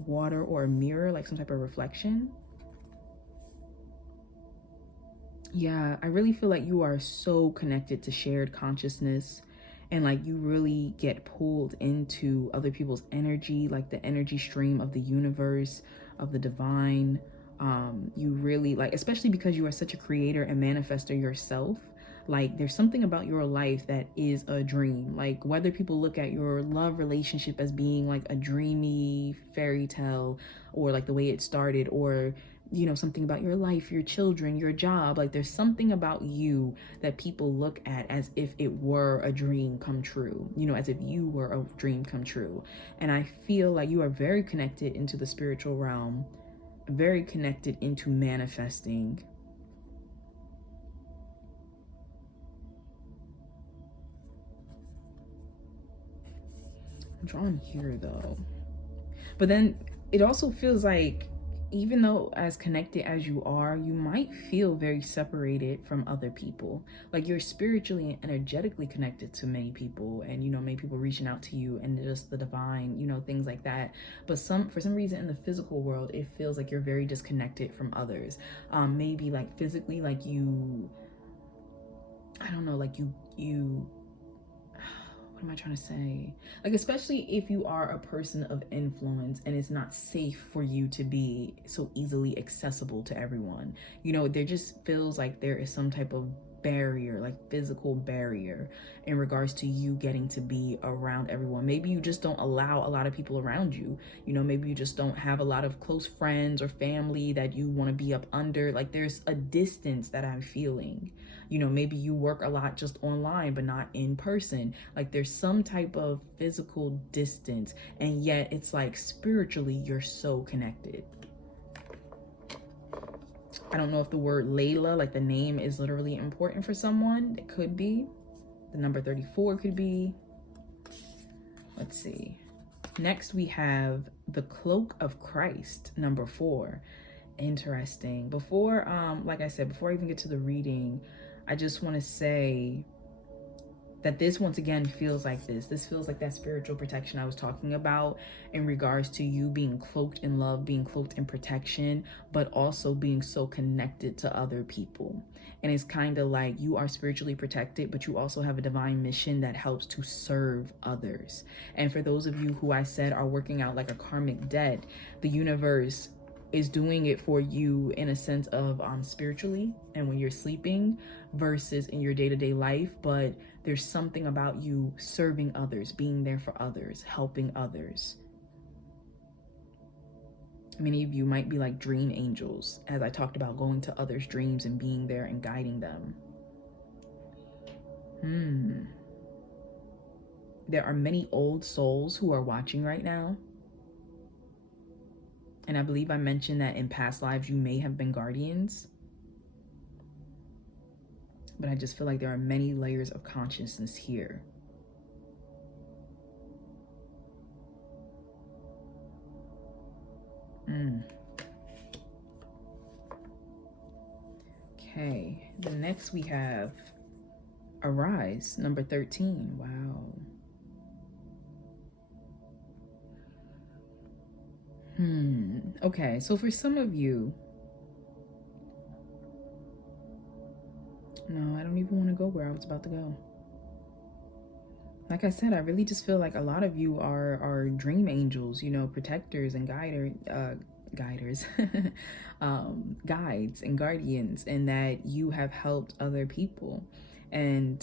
water or a mirror, like some type of reflection. Yeah, I really feel like you are so connected to shared consciousness, and like you really get pulled into other people's energy, like the energy stream of the universe, of the divine. You really, like, especially because you are such a creator and manifester yourself, Like there's something about your life that is a dream. Like whether people look at your love relationship as being like a dreamy fairy tale, or like the way it started, or you know, something about your life, your children, your job. Like there's something about you that people look at as if it were a dream come true, you know, as if you were a dream come true. And I feel like you are very connected into the spiritual realm, very connected into manifesting. I'm drawing here though. But then it also feels like, even though as connected as you are, you might feel very separated from other people. Like you're spiritually and energetically connected to many people, and you know, many people reaching out to you and just the divine, you know, things like that. But for some reason in the physical world, it feels like you're very disconnected from others. Maybe like physically, like you, I don't know, like you what am I trying to say? Like, especially if you are a person of influence and it's not safe for you to be so easily accessible to everyone. You know, there just feels like there is some type of barrier, like physical barrier, in regards to you getting to be around everyone. Maybe you just don't allow a lot of people around you. You know, maybe you just don't have a lot of close friends or family that you want to be up under. Like there's a distance that I'm feeling. You know, maybe you work a lot just online but not in person. Like there's some type of physical distance, and yet it's like spiritually you're so connected. I don't know if the word Layla, like the name, is literally important for someone. It could be. The number 34 could be. Let's see. Next we have the Cloak of Christ, number 4. Interesting. Before, like I said, before I even get to the reading, I just want to say that this once again feels like this feels like that spiritual protection I was talking about, in regards to you being cloaked in love, being cloaked in protection, but also being so connected to other people. And it's kind of like you are spiritually protected, but you also have a divine mission that helps to serve others. And for those of you who I said are working out like a karmic debt, the universe is doing it for you in a sense of spiritually and when you're sleeping versus in your day-to-day life. But there's something about you serving others, being there for others, helping others. Many of you might be like dream angels, as I talked about, going to others' dreams and being there and guiding them. There are many old souls who are watching right now. And I believe I mentioned that in past lives you may have been guardians. But I just feel like there are many layers of consciousness here. Okay, the next we have Arise, number 13. Wow. Okay, so for some of you, no, I don't even want to go where I was about to go. Like I said, I really just feel like a lot of you are dream angels, you know, protectors and guides and guardians, and that you have helped other people. And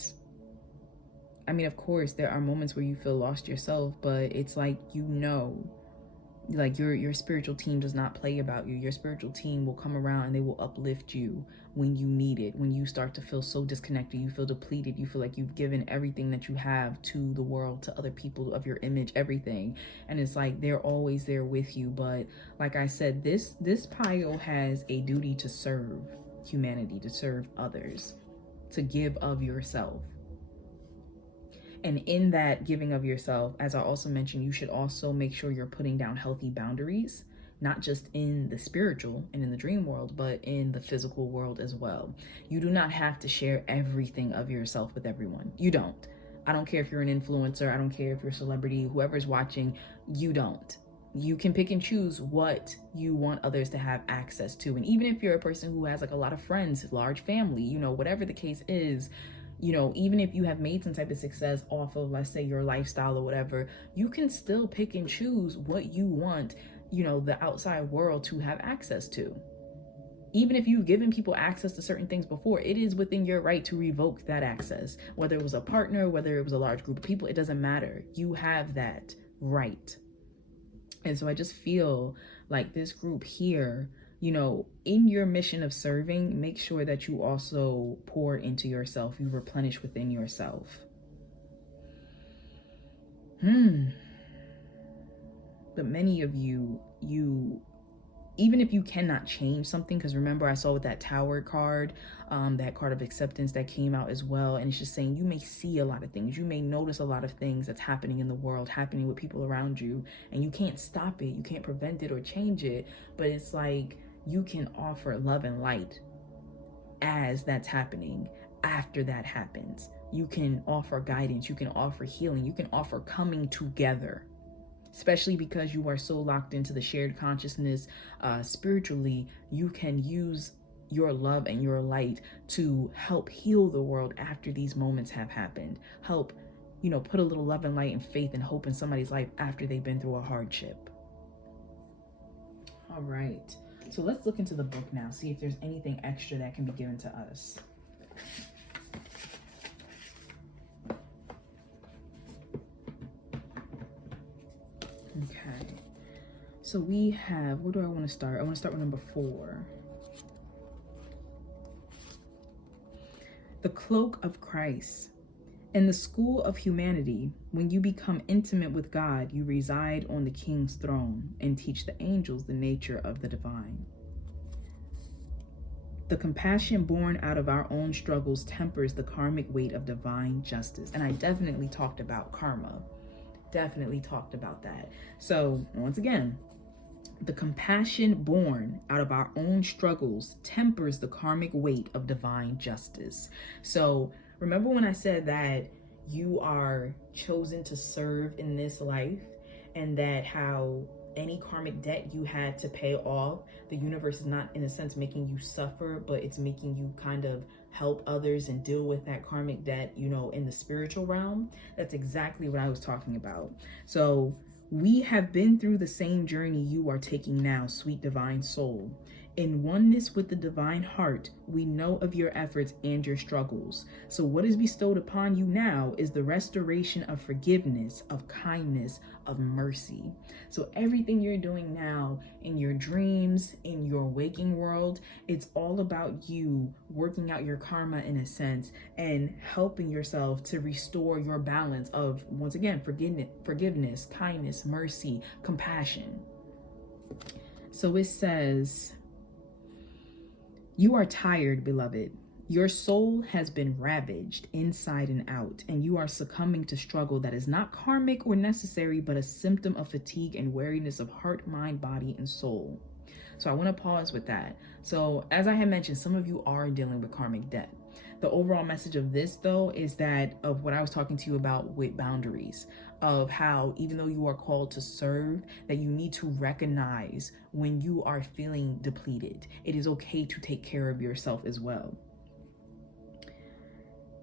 I mean, of course, there are moments where you feel lost yourself, but it's like, you know, like your spiritual team does not play about you. Your spiritual team will come around and they will uplift you when you need it. When you start to feel so disconnected, you feel depleted, you feel like you've given everything that you have to the world, to other people, of your image, everything. And it's like they're always there with you. But like I said, this pile has a duty to serve humanity, to serve others, to give of yourself. And in that giving of yourself, as I also mentioned, you should also make sure you're putting down healthy boundaries, not just in the spiritual and in the dream world, but in the physical world as well. You do not have to share everything of yourself with everyone. You don't. I don't care if you're an influencer. I don't care if you're a celebrity, whoever's watching, you don't. You can pick and choose what you want others to have access to. And even if you're a person who has like a lot of friends, large family, you know, whatever the case is, you know, even if you have made some type of success off of, let's say, your lifestyle or whatever, you can still pick and choose what you want, you know, the outside world to have access to. Even if you've given people access to certain things before, it is within your right to revoke that access. Whether it was a partner, whether it was a large group of people, it doesn't matter. You have that right. And so I just feel like this group here, you know, in your mission of serving, make sure that you also pour into yourself, you replenish within yourself. But many of you, even if you cannot change something, because remember I saw with that Tower card, that card of acceptance that came out as well, and it's just saying you may see a lot of things, you may notice a lot of things that's happening in the world, happening with people around you, and you can't stop it, you can't prevent it or change it, but it's like you can offer love and light as that's happening. After that happens, you can offer guidance, you can offer healing, you can offer coming together, especially because you are so locked into the shared consciousness spiritually. You can use your love and your light to help heal the world after these moments have happened. Help, you know, put a little love and light and faith and hope in somebody's life after they've been through a hardship. All right, so let's look into the book now, see if there's anything extra that can be given to us. Okay, so we have, where do I want to start? I want to start with number 4. The cloak of Christ. In the school of humanity, when you become intimate with God, you reside on the King's throne and teach the angels the nature of the divine. The compassion born out of our own struggles tempers the karmic weight of divine justice. And I definitely talked about karma. Definitely talked about that. So once again, the compassion born out of our own struggles tempers the karmic weight of divine justice. So remember when I said that you are chosen to serve in this life, and that how any karmic debt you had to pay off, the universe is not in a sense making you suffer, but it's making you kind of help others and deal with that karmic debt, you know, in the spiritual realm. That's exactly what I was talking about. So we have been through the same journey you are taking now, sweet divine soul. In oneness with the divine heart, we know of your efforts and your struggles. So what is bestowed upon you now is the restoration of forgiveness, of kindness, of mercy. So everything you're doing now in your dreams, in your waking world, it's all about you working out your karma in a sense and helping yourself to restore your balance of, once again, forgiveness, kindness, mercy, compassion. So it says, you are tired, beloved. Your soul has been ravaged inside and out, and you are succumbing to struggle that is not karmic or necessary, but a symptom of fatigue and weariness of heart, mind, body, and soul. So I want to pause with that. So as I had mentioned, some of you are dealing with karmic debt. The overall message of this, though, is that of what I was talking to you about with boundaries, of how even though you are called to serve, that you need to recognize when you are feeling depleted. It is okay to take care of yourself as well.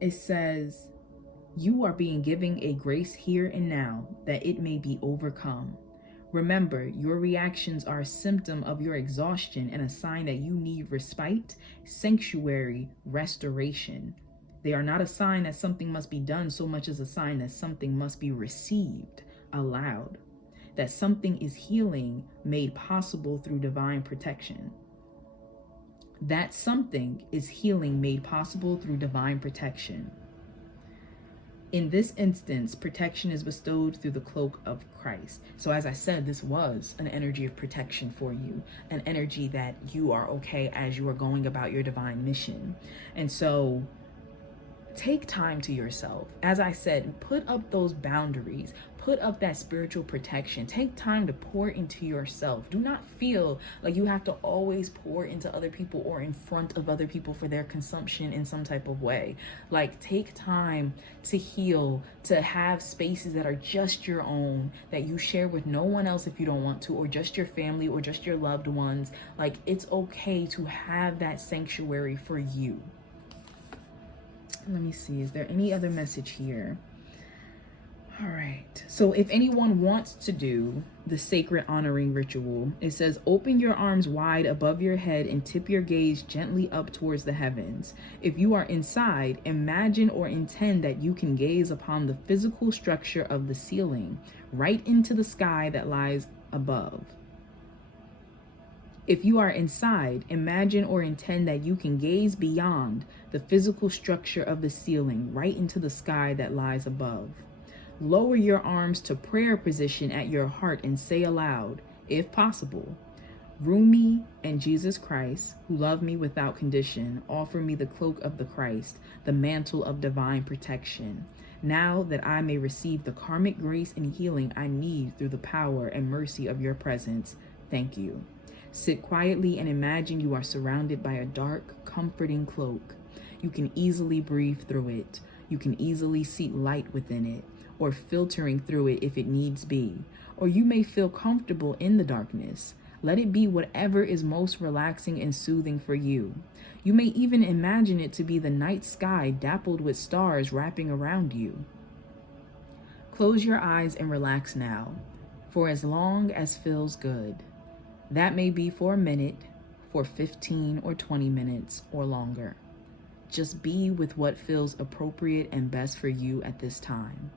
It says, you are being given a grace here and now that it may be overcome. Remember, your reactions are a symptom of your exhaustion and a sign that you need respite, sanctuary, restoration. They are not a sign that something must be done so much as a sign that something must be received, allowed, that something is healing made possible through divine protection. That something is healing made possible through divine protection. In this instance, protection is bestowed through the cloak of Christ. So as I said, this was an energy of protection for you, an energy that you are okay as you are going about your divine mission. And so take time to yourself. As I said, put up those boundaries, put up that spiritual protection. Take time to pour into yourself. Do not feel like you have to always pour into other people or in front of other people for their consumption in some type of way. Like, take time to heal, to have spaces that are just your own, that you share with no one else if you don't want to, or just your family or just your loved ones. Like, it's okay to have that sanctuary for you. Let me see, is there any other message here? All right. So if anyone wants to do the sacred honoring ritual, it says open your arms wide above your head and tip your gaze gently up towards the heavens. If you are inside, imagine or intend that you can gaze upon the physical structure of the ceiling, right into the sky that lies above. If you are inside, imagine or intend that you can gaze beyond the physical structure of the ceiling, right into the sky that lies above. Lower your arms to prayer position at your heart and say aloud, if possible, Rumi and Jesus Christ, who love me without condition, offer me the cloak of the Christ, the mantle of divine protection, now that I may receive the karmic grace and healing I need through the power and mercy of your presence. Thank you. Sit quietly and imagine you are surrounded by a dark, comforting cloak. You can easily breathe through it. You can easily see light within it, or filtering through it if it needs be. Or you may feel comfortable in the darkness. Let it be whatever is most relaxing and soothing for you. You may even imagine it to be the night sky dappled with stars wrapping around you. Close your eyes and relax now, for as long as feels good. That may be for a minute, for 15 or 20 minutes, or longer. Just be with what feels appropriate and best for you at this time.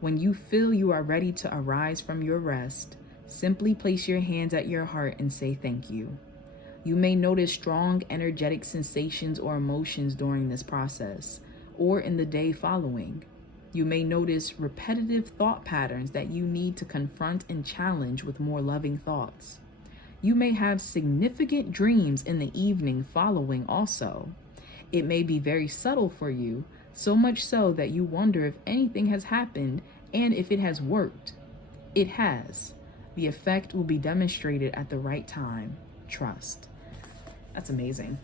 When you feel you are ready to arise from your rest, simply place your hands at your heart and say thank you. You may notice strong energetic sensations or emotions during this process, or in the day following. You may notice repetitive thought patterns that you need to confront and challenge with more loving thoughts. You may have significant dreams in the evening following also. It may be very subtle for you, so much so that you wonder if anything has happened and if it has worked. It has. The effect will be demonstrated at the right time. Trust. That's amazing.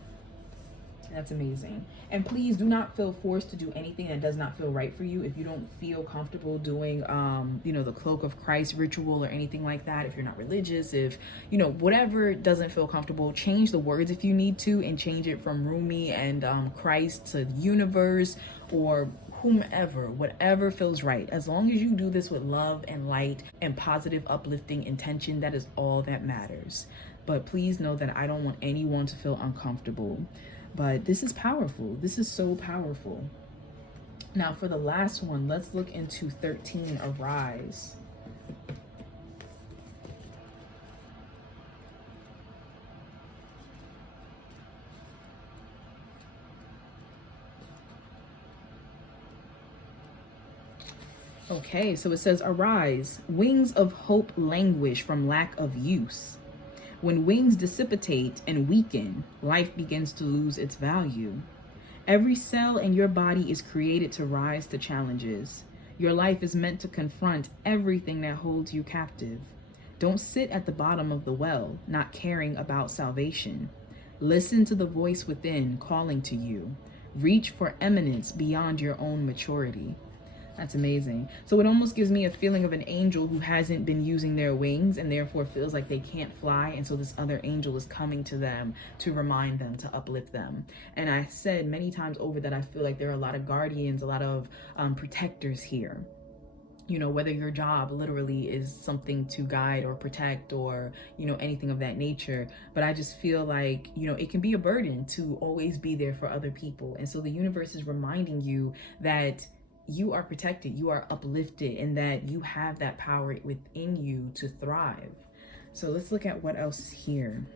That's amazing. And please do not feel forced to do anything that does not feel right for you. If you don't feel comfortable doing, the cloak of Christ ritual or anything like that, if you're not religious, if, whatever doesn't feel comfortable, change the words if you need to and change it from Rumi and Christ to universe or whomever, whatever feels right. As long as you do this with love and light and positive, uplifting intention, that is all that matters. But please know that I don't want anyone to feel uncomfortable. But this is powerful. This is so powerful. Now for the last one, let's look into 13, Arise. Okay, so it says, arise, wings of hope languish from lack of use. When wings dissipate and weaken, life begins to lose its value. Every cell in your body is created to rise to challenges. Your life is meant to confront everything that holds you captive. Don't sit at the bottom of the well, not caring about salvation. Listen to the voice within calling to you. Reach for eminence beyond your own maturity. That's amazing. So it almost gives me a feeling of an angel who hasn't been using their wings and therefore feels like they can't fly. And so this other angel is coming to them to remind them, to uplift them. And I said many times over that I feel like there are a lot of guardians, a lot of protectors here. Whether your job literally is something to guide or protect or, anything of that nature. But I just feel like, it can be a burden to always be there for other people. And so the universe is reminding you that you are protected, you are uplifted, and that you have that power within you to thrive. So let's look at what else here.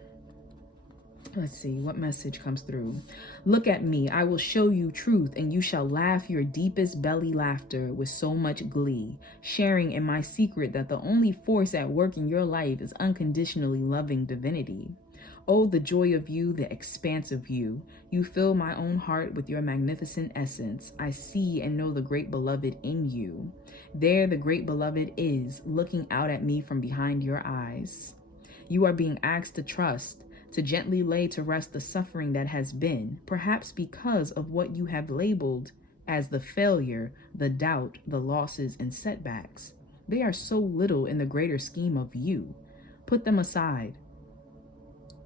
Let's see what message comes through. Look at me, I will show you truth, and you shall laugh your deepest belly laughter with so much glee, sharing in my secret that the only force at work in your life is unconditionally loving divinity. Oh, the joy of you, the expanse of you. You fill my own heart with your magnificent essence. I see and know the great beloved in you. There the great beloved is, looking out at me from behind your eyes. You are being asked to trust, to gently lay to rest the suffering that has been, perhaps because of what you have labeled as the failure, the doubt, the losses, and setbacks. They are so little in the greater scheme of you. Put them aside.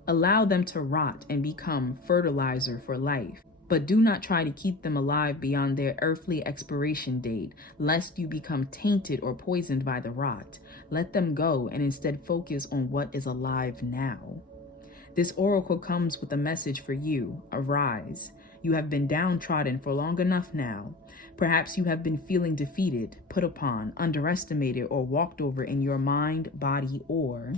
Allow them to rot and become fertilizer for life. But do not try to keep them alive beyond their earthly expiration date, lest you become tainted or poisoned by the rot. Let them go and instead focus on what is alive now. This oracle comes with a message for you. Arise. You have been downtrodden for long enough now. Perhaps you have been feeling defeated, put upon, underestimated, or walked over in your mind, body, or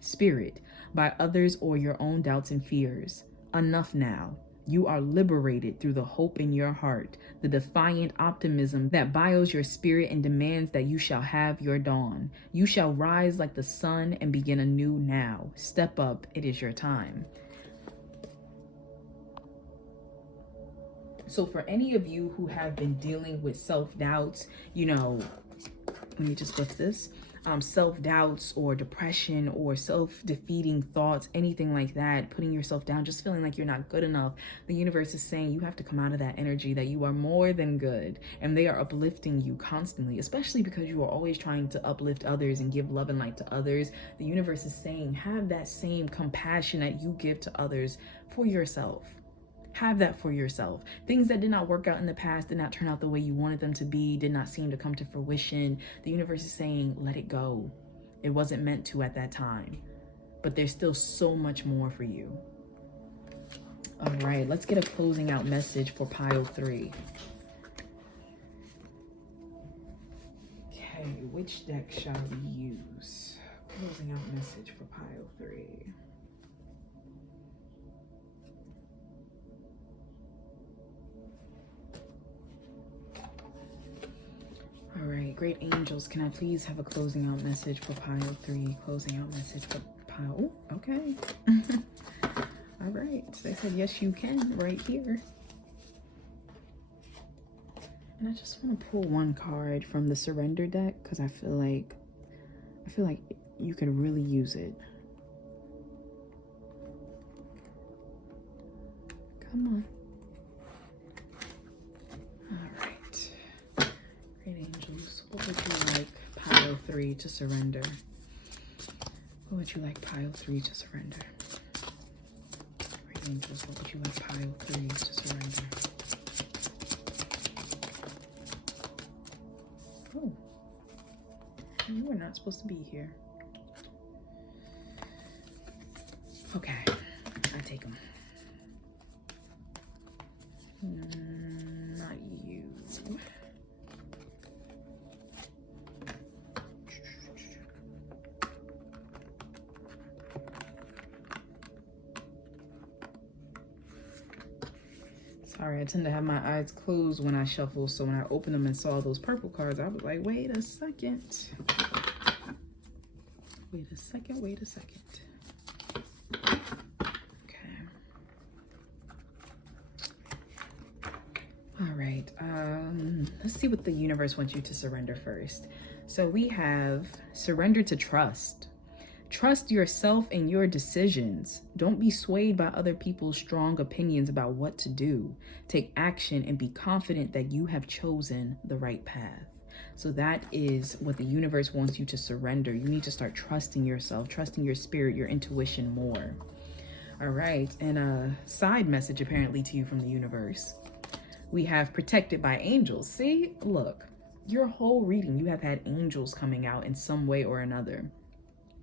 spirit by others or your own doubts and fears. Enough now. You are liberated through the hope in your heart, the defiant optimism that bios your spirit and demands that you shall have your dawn. You shall rise like the sun and begin anew now. Step up, it is your time. So for any of you who have been dealing with self-doubts, let me just lift this. Self-doubts or depression or self-defeating thoughts, anything like that, putting yourself down, just feeling like you're not good enough. The universe is saying you have to come out of that energy, that you are more than good, and they are uplifting you constantly, especially because you are always trying to uplift others and give love and light to others. The universe is saying have that same compassion that you give to others for yourself. Have that for yourself. Things that did not work out in the past, did not turn out the way you wanted them to be, did not seem to come to fruition. The universe is saying, let it go. It wasn't meant to at that time. But there's still so much more for you. All right, let's get a closing out message for pile 3. Okay, which deck shall we use? Closing out message for pile 3. All right, great angels, can I please have a closing out message for pile 3? Closing out message for pile, oh, okay. All right, they said yes you can right here. And I just want to pull one card from the surrender deck because I feel like you could really use it. Come on. What would you like pile 3 to surrender? What would you like pile 3 to surrender? Great angels, what would you like pile 3 to surrender? Oh, you are not supposed to be here. Okay, I take them. Not you. Sorry, I tend to have my eyes closed when I shuffle, so when I opened them and saw those purple cards, I was like, wait a second. Wait a second, wait a second. Okay. All right, let's see what the universe wants you to surrender first. So we have surrender to trust. Trust yourself and your decisions. Don't be swayed by other people's strong opinions about what to do. Take action and be confident that you have chosen the right path. So that is what the universe wants you to surrender. You need to start trusting yourself, trusting your spirit, your intuition more. All right, and a side message apparently to you from the universe. We have protected by angels. See, look, your whole reading, you have had angels coming out in some way or another.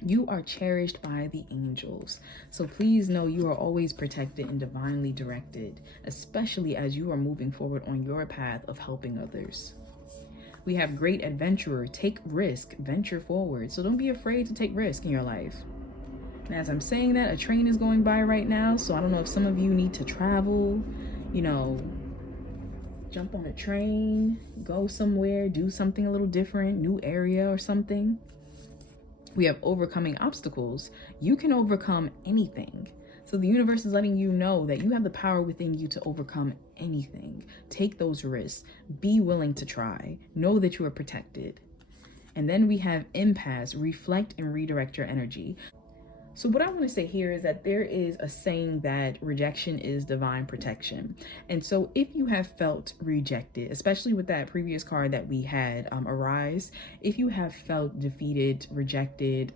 You are cherished by the angels. So please know you are always protected and divinely directed, especially as you are moving forward on your path of helping others. We have great adventurer, take risk, venture forward. So don't be afraid to take risk in your life. And as I'm saying that, a train is going by right now. So I don't know if some of you need to travel, jump on a train, go somewhere, do something a little different, new area or something. We have overcoming obstacles. You can overcome anything. So the universe is letting you know that you have the power within you to overcome anything. Take those risks. Be willing to try. Know that you are protected. And then we have impasse, reflect and redirect your energy. So what I want to say here is that there is a saying that rejection is divine protection. And so if you have felt rejected, especially with that previous card that we had arise, if you have felt defeated, rejected,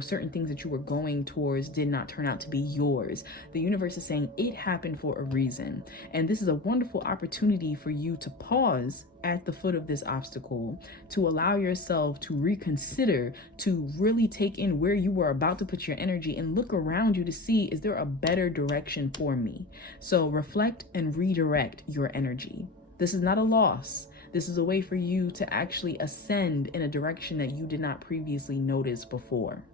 certain things that you were going towards did not turn out to be yours, the universe is saying it happened for a reason. And this is a wonderful opportunity for you to pause at the foot of this obstacle, to allow yourself to reconsider, to really take in where you were about to put your energy and look around you to see, is there a better direction for me? So reflect and redirect your energy. This is not a loss. This is a way for you to actually ascend in a direction that you did not previously notice before.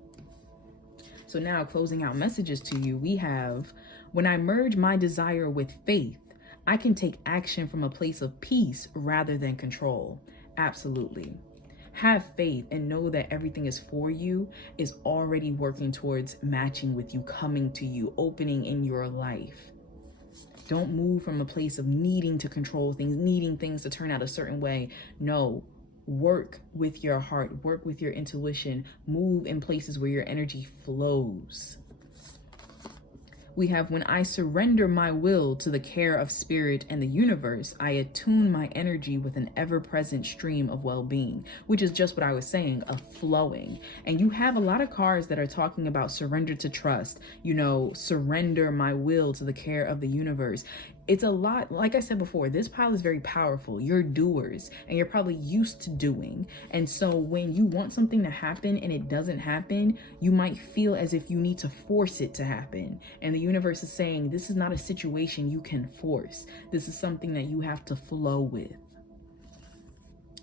So now, closing out messages to you, we have, when I merge my desire with faith, I can take action from a place of peace rather than control. Absolutely. Have faith and know that everything is for you, is already working towards matching with you, coming to you, opening in your life. Don't move from a place of needing to control things, needing things to turn out a certain way. No, work with your heart, work with your intuition, move in places where your energy flows. We have, when I surrender my will to the care of spirit and the universe, I attune my energy with an ever-present stream of well-being, which is just what I was saying, of flowing. And you have a lot of cards that are talking about surrender to trust, surrender my will to the care of the universe. It's a lot, like I said before, this pile is very powerful. You're doers and you're probably used to doing. And so when you want something to happen and it doesn't happen, you might feel as if you need to force it to happen. And the universe is saying, this is not a situation you can force. This is something that you have to flow with.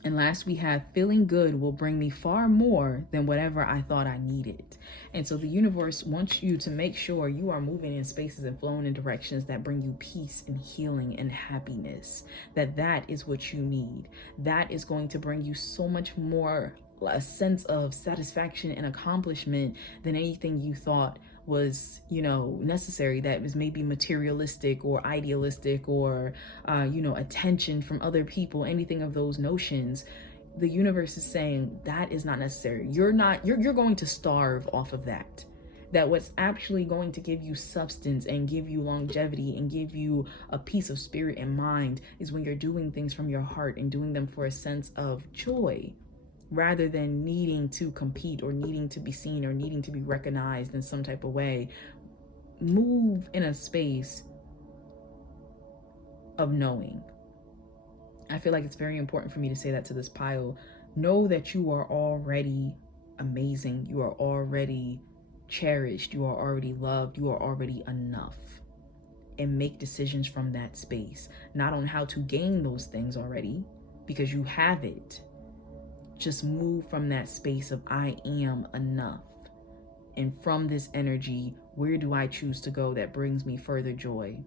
And last, we have, feeling good will bring me far more than whatever I thought I needed. And so the universe wants you to make sure you are moving in spaces and flowing in directions that bring you peace and healing and happiness. That is what you need. That is going to bring you so much more, a sense of satisfaction and accomplishment than anything you thought was, necessary, that was maybe materialistic or idealistic or, attention from other people, anything of those notions. The universe is saying that is not necessary. You're going to starve off of that. That what's actually going to give you substance and give you longevity and give you a peace of spirit and mind is when you're doing things from your heart and doing them for a sense of joy, rather than needing to compete or needing to be seen or needing to be recognized in some type of way. Move in a space of knowing. I feel like it's very important for me to say that to this pile. Know that you are already amazing. You are already cherished. You are already loved. You are already enough. And make decisions from that space, not on how to gain those things already, because you have it. Just move from that space of I am enough. And from this energy, where do I choose to go that brings me further joy?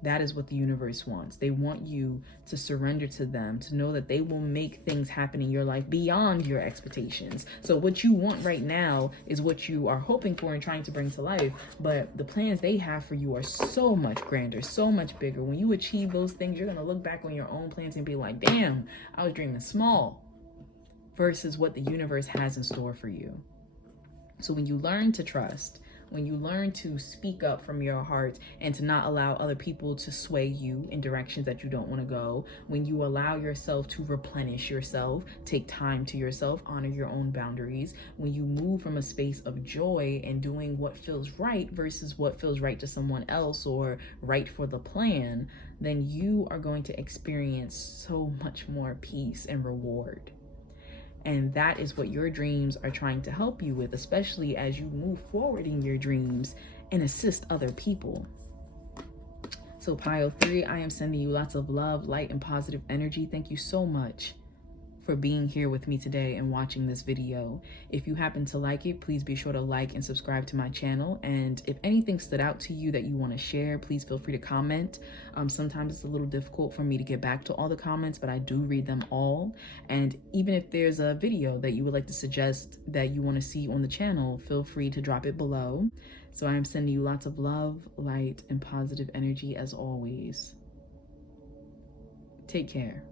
That is what the universe wants. They want you to surrender to them, to know that they will make things happen in your life beyond your expectations. So what you want right now is what you are hoping for and trying to bring to life. But the plans they have for you are so much grander, so much bigger. When you achieve those things, you're going to look back on your own plans and be like, damn, I was dreaming small, versus what the universe has in store for you. So when you learn to trust, when you learn to speak up from your heart and to not allow other people to sway you in directions that you don't want to go, when you allow yourself to replenish yourself, take time to yourself, honor your own boundaries, when you move from a space of joy and doing what feels right versus what feels right to someone else or right for the plan, then you are going to experience so much more peace and reward. And that is what your dreams are trying to help you with, especially as you move forward in your dreams and assist other people. So pile 3, I am sending you lots of love, light, and positive energy. Thank you so much for being here with me today and watching this video. If you happen to like it, please be sure to like and subscribe to my channel. And if anything stood out to you that you want to share, please feel free to comment. Sometimes it's a little difficult for me to get back to all the comments, but I do read them all. And even if there's a video that you would like to suggest that you want to see on the channel, feel free to drop it below. So I am sending you lots of love, light, and positive energy as always. Take care.